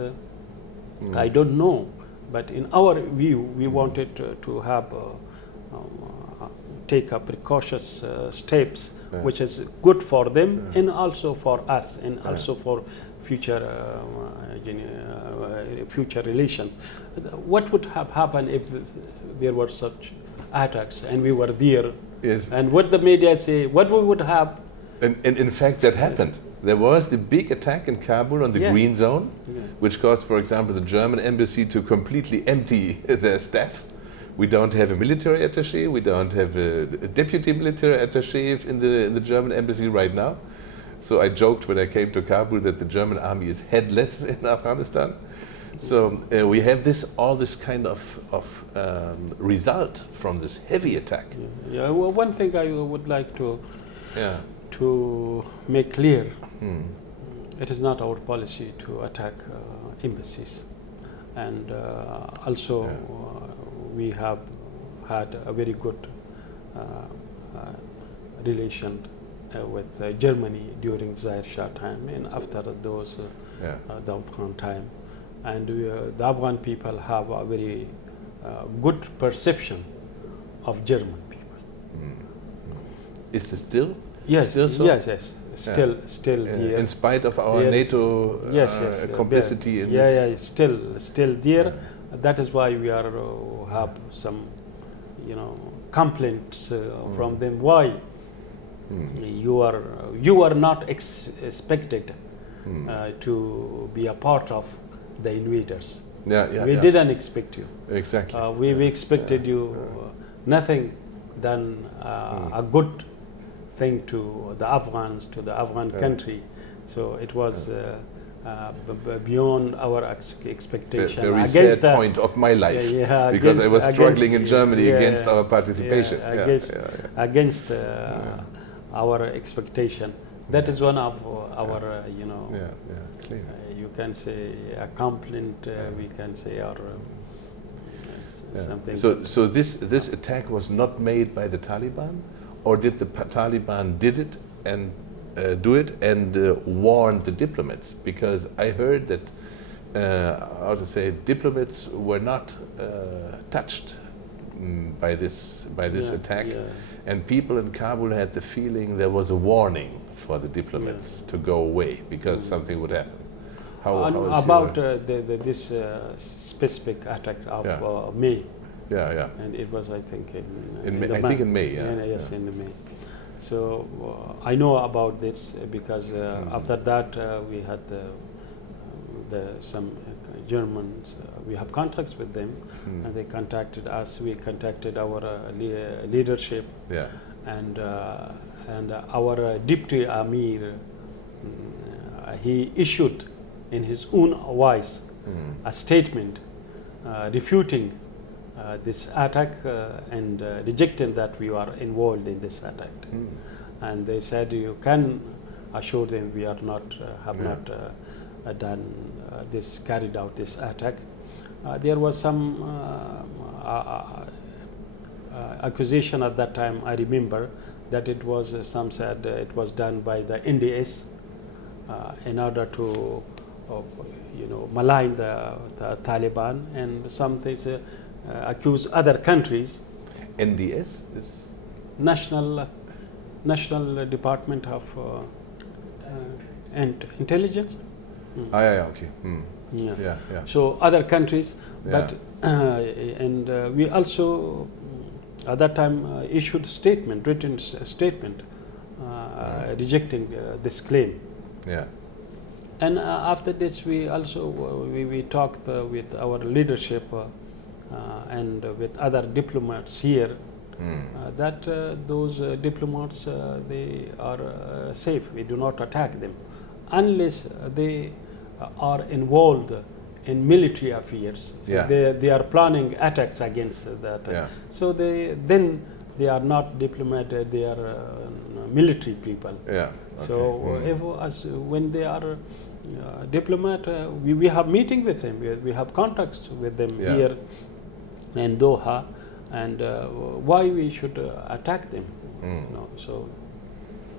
I don't know. But in our view, we wanted to have take a precautious steps, which is good for them and also for us and also for future future relations. What would have happened if there were such attacks and we were there? Yes. And what the media say, what we would have. And in fact, that happened. There was the big attack in Kabul on the Green Zone, which caused, for example, the German embassy to completely empty their staff. We don't have a military attaché. We don't have a deputy military attaché in the German embassy right now. So I joked when I came to Kabul that the German army is headless in Afghanistan. So we have all this kind of result from this heavy attack. Yeah. Well, one thing I would like to make clear: it is not our policy to attack embassies, and also we have had a very good relation with Germany during Zahir Shah time and after those Daud Khan time. And the Afghan people have a very good perception of German people. Is this still? Yes, still so? yes. Still there. In spite of our NATO complicity in this? Still there. That is why we are have some, complaints from them. Why you are not expected to be a part of the invaders. We didn't expect you. Exactly. We expected you nothing than a good thing to the Afghans, to the Afghan country. So it was beyond our expectation. A very sad point of my life, because I was struggling in Germany against our participation. Against our expectation. That is one of our, clear. you can say a compliment, we can say, or something. So this attack was not made by the Taliban, or did the Taliban did it and do it and warn the diplomats? Because I heard that diplomats were not touched by this attack, and people in Kabul had the feeling there was a warning for the diplomats to go away because something would happen. How about this specific attack of May? And it was, I think, in May. Yes, in May. So I know about this because after that we had some Germans. We have contacts with them, and they contacted us. We contacted our leadership, and our deputy Amir. He issued in his own voice a statement refuting this attack and rejecting that we are involved in this attack. And they said, you can assure them we are not have not carried out this attack. There was some accusation at that time. I remember that it was some said it was done by the NDS in order to malign the Taliban, and some things accuse other countries. NDS is National Department of Intelligence. Ah, yeah, okay. Yeah. Yeah, yeah. So other countries, Yeah. but and we also at that time issued statement, written statement, rejecting this claim. Yeah. And after this, we also we talked with our leadership and with other diplomats here. That those diplomats they are safe. We do not attack them unless they are involved in military affairs. Yeah. They are planning attacks against that. Yeah. So they are not diplomat. They are military people. Yeah. So when they are diplomat, we have meeting with them. We have contacts with them here in Doha. And why we should attack them? No, so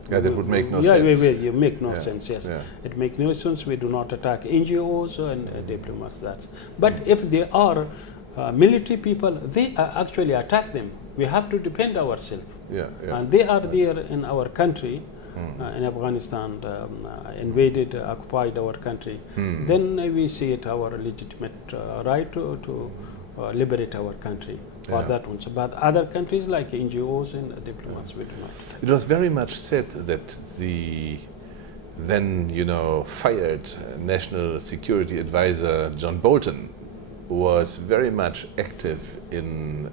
yeah, that would make no sense. sense. Yeah, make no sense. Yes, it makes no sense. We do not attack NGOs and diplomats. That. But if they are military people, they actually attack them. We have to defend ourselves. Yeah, yeah. And they are there in our country, in Afghanistan, invaded, occupied our country. Then we see it our legitimate right to liberate our country. For that one. So, but other countries like NGOs and diplomats, we do not. It was very much said that the then, fired National Security Advisor John Bolton was very much active in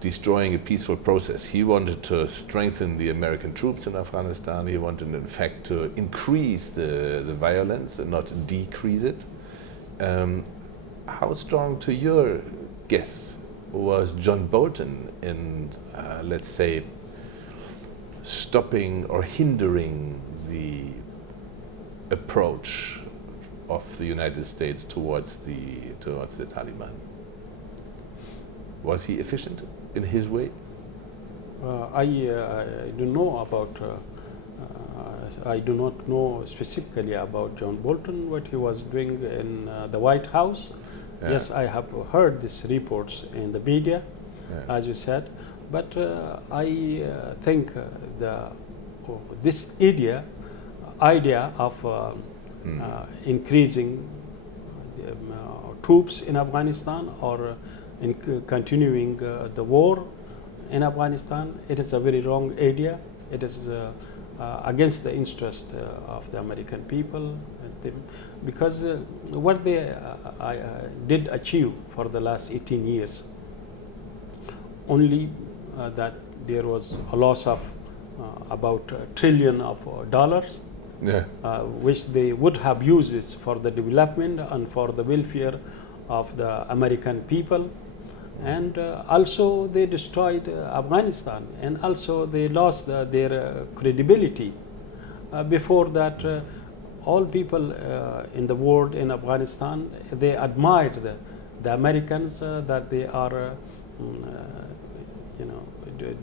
destroying a peaceful process. He wanted to strengthen the American troops in Afghanistan. He wanted, in fact, to increase the violence and not decrease it. How strong, to your guess, was John Bolton in, let's say, stopping or hindering the approach of the United States towards the Taliban? Was he efficient in his way? I don't know about. I do not know specifically about John Bolton, what he was doing in the White House. Yeah. Yes, I have heard these reports in the media, as you said, but I think this idea of increasing troops in Afghanistan or in continuing the war in Afghanistan, it is a very wrong idea. It is against the interest of the American people, because what they did achieve for the last 18 years, only that there was a loss of about $1 trillion, which they would have used it for the development and for the welfare of the American people. And also they destroyed Afghanistan, and also they lost their credibility. Before that, all people in the world in Afghanistan, they admired the Americans that they are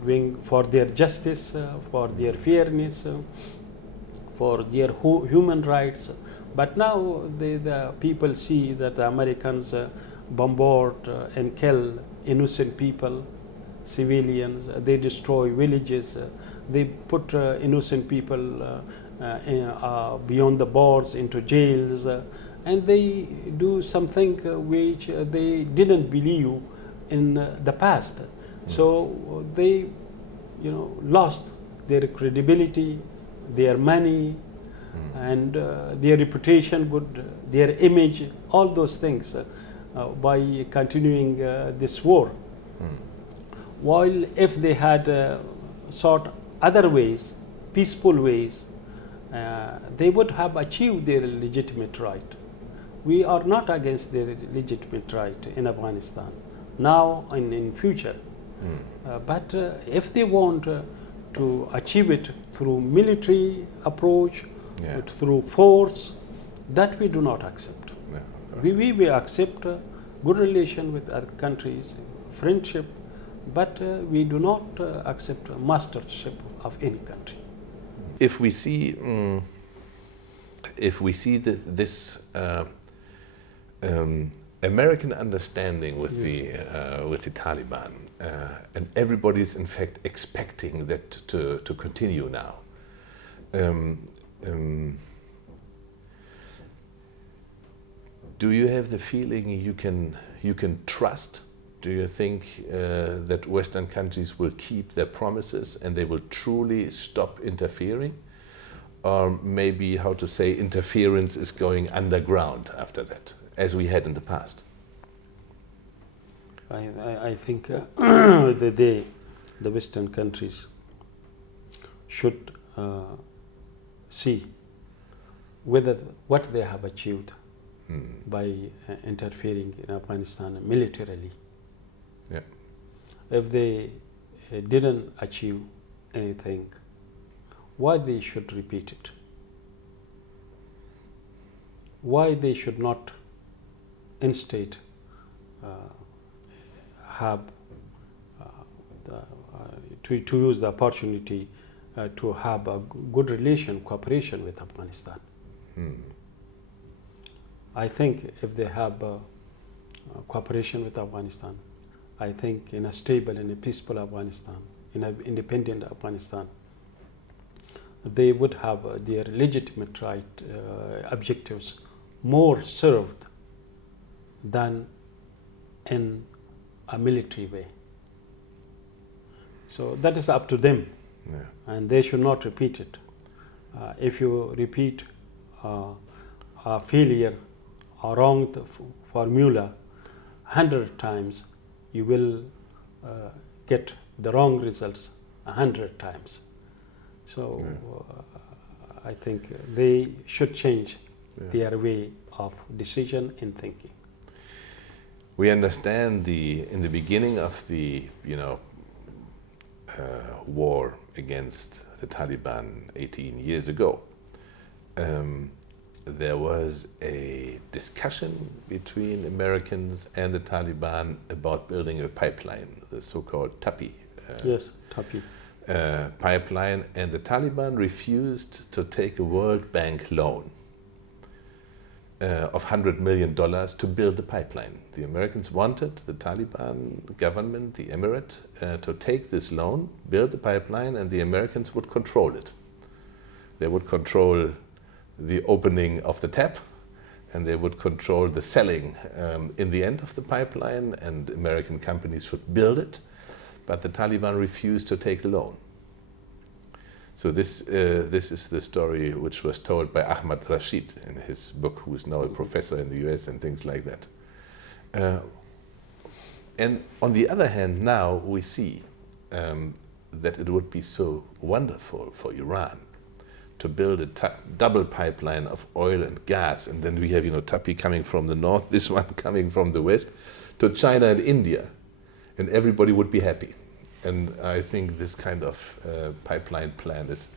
doing for their justice, for their fairness, for their human rights. But now the people see that the Americans bombard and kill innocent people, civilians. They destroy villages. They put innocent people beyond the bars into jails, and they do something which they didn't believe in the past. So they, lost their credibility, their money, and their reputation, their image, all those things. By continuing this war. While if they had sought other ways, peaceful ways, they would have achieved their legitimate right. We are not against their legitimate right in Afghanistan, now and in future. But if they want to achieve it through military approach, through force, that we do not accept. We accept good relation with other countries, friendship, but we do not accept mastership of any country. If we see, this American understanding with the Taliban, and everybody's in fact expecting that to continue now. Do you have the feeling you can trust? Do you think that Western countries will keep their promises and they will truly stop interfering? Or maybe, how to say, interference is going underground after that, as we had in the past? I think the Western countries should see what they have achieved by interfering in Afghanistan militarily. Yeah. If they didn't achieve anything, why they should repeat it? Why they should not instead have to use the opportunity to have a good cooperation with Afghanistan? I think if they have cooperation with Afghanistan, I think in a stable and a peaceful Afghanistan, in an independent Afghanistan, they would have their legitimate objectives more served than in a military way. So that is up to them, and they should not repeat it. If you repeat a failure, a wrong formula 100 times, you will get the wrong results 100 times. So I think they should change their way of decision and thinking. We understand in the beginning of the war against the Taliban 18 years ago, there was a discussion between Americans and the Taliban about building a pipeline, the so-called TAPI. Yes, TAPI. Pipeline, and the Taliban refused to take a World Bank loan of $100 million to build the pipeline. The Americans wanted the Taliban government, the Emirate, to take this loan, build the pipeline, and the Americans would control it. They would control the opening of the tap, and they would control the selling in the end of the pipeline, and American companies should build it, but the Taliban refused to take the loan. So this is the story which was told by Ahmad Rashid in his book, who is now a professor in the US and things like that. And on the other hand, now we see that it would be so wonderful for Iran to build a double pipeline of oil and gas, and then we have TAPI coming from the north, this one coming from the west, to China and India, and everybody would be happy. And I think this kind of pipeline plan is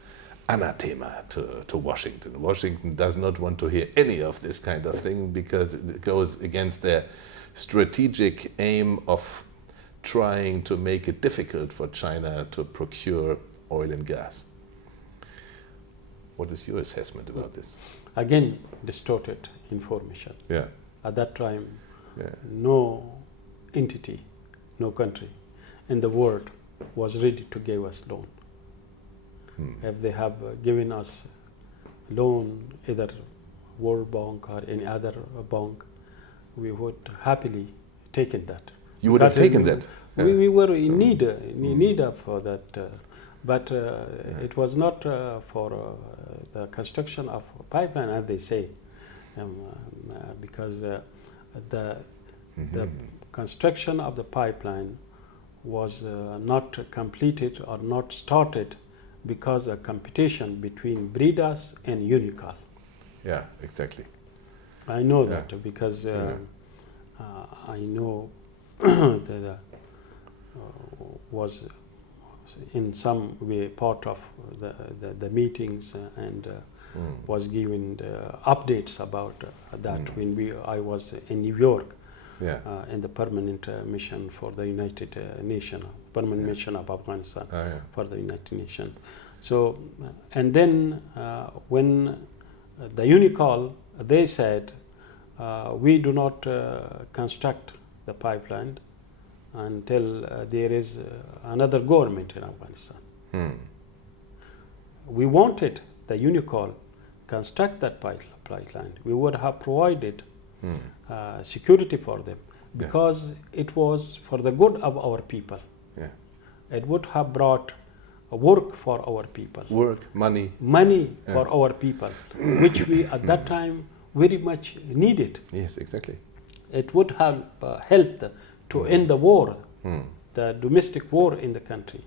anathema to Washington. Washington does not want to hear any of this kind of thing because it goes against their strategic aim of trying to make it difficult for China to procure oil and gas. What is your assessment about this? Again, distorted information. Yeah. At that time, no entity, no country in the world was ready to give us loan. If they have given us loan, either World Bank or any other bank, we would happily taken that. You would have taken that? We were in need of that. But it was not for the construction of a pipeline, as they say, because the construction of the pipeline was not completed or not started because of competition between Bridas and Unical. Yeah, exactly. I know that because I know that was in some way part of the meetings and was given updates about that when I was in New York in the permanent mission for the United Nations, permanent mission of Afghanistan for the United Nations. So, and then when the Unical, they said, we do not construct the pipeline until there is another government in Afghanistan. We wanted the Unical construct that pipeline. We would have provided security for them, because it was for the good of our people. Yeah. It would have brought work for our people. Work, money. Money for our people, which we at that time very much needed. Yes, exactly. It would have helped to end the war, the domestic war in the country,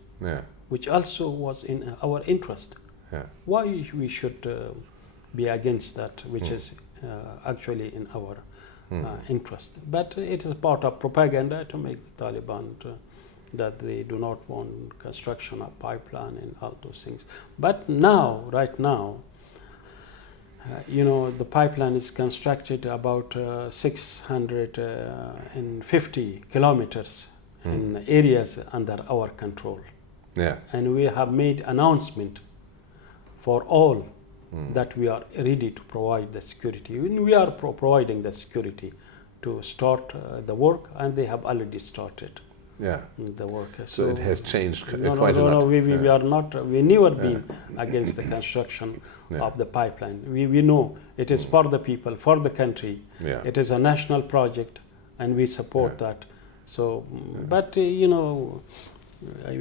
which also was in our interest. Why we should be against that, which is actually in our interest? But it is part of propaganda to make the Taliban that they do not want construction of pipeline and all those things. But now, right now, the pipeline is constructed about 650 kilometers in areas under our control. Yeah. And we have made announcement for all that we are ready to provide the security. We are providing the security to start the work, and they have already started. The work. So it has changed quite a lot. No, we are not. We never been against the construction of the pipeline. We know it is for the people, for the country. It is a national project, and we support that. So, but we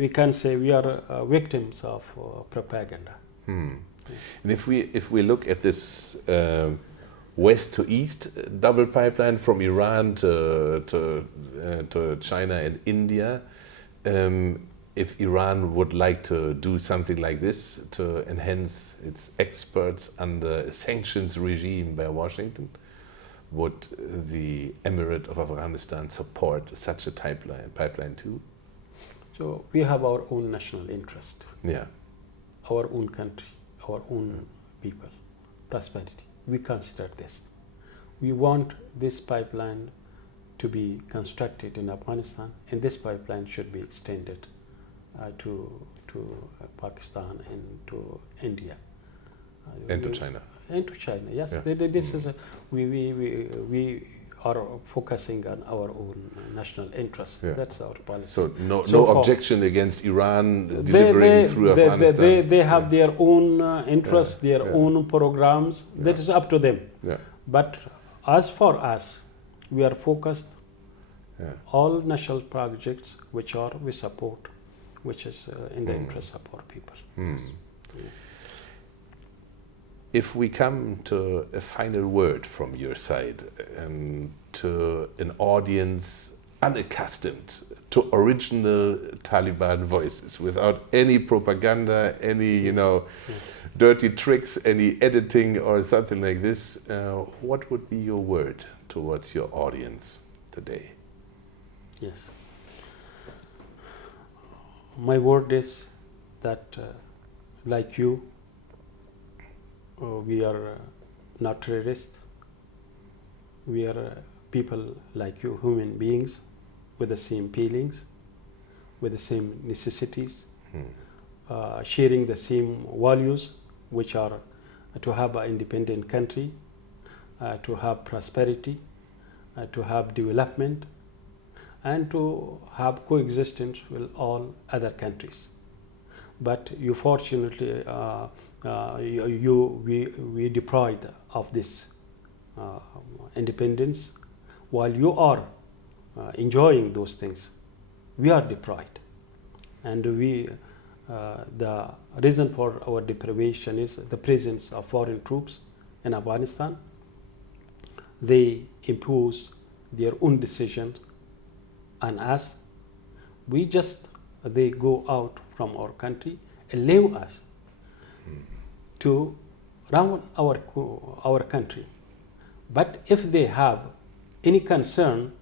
can say we are victims of propaganda. And if we look at this west to east double pipeline from Iran to China and India, if Iran would like to do something like this to enhance its experts under a sanctions regime by Washington, would the Emirate of Afghanistan support such a pipeline too? So we have our own national interest. Our own country, our own people, prosperity. We consider this. We want this pipeline to be constructed in Afghanistan, and this pipeline should be extended to Pakistan and to India. And to China. And to China, yes. This is we are focusing on our own national interests. That's our policy. So no objection against Iran delivering through Afghanistan? They have their own interests, their own programs. That is up to them. But as for us, we are focused all national projects which we support, which is in the interest of our people. If we come to a final word from your side to an audience unaccustomed to original Taliban voices, without any propaganda, any dirty tricks, any editing or something like this, what would be your word towards your audience today? Yes. My word is that, like you, we are not terrorists. We are people like you, human beings, with the same feelings, with the same necessities, sharing the same values, which are to have an independent country, to have prosperity, to have development, and to have coexistence with all other countries. But you fortunately, we deprived of this independence, while you are enjoying those things. We are deprived, and the reason for our deprivation is the presence of foreign troops in Afghanistan. They impose their own decisions on us. They go out from our country and leave us to run our country. But if they have any concern,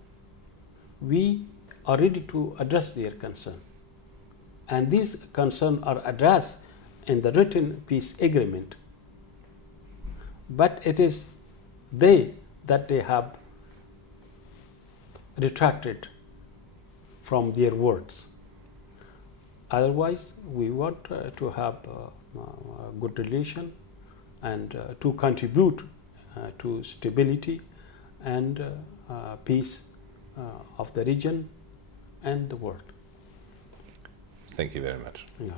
we are ready to address their concern. And these concerns are addressed in the written peace agreement. But it is they have retracted from their words. Otherwise, we want to have a good relation and to contribute to stability and peace of the region and the world. Thank you very much. Yeah.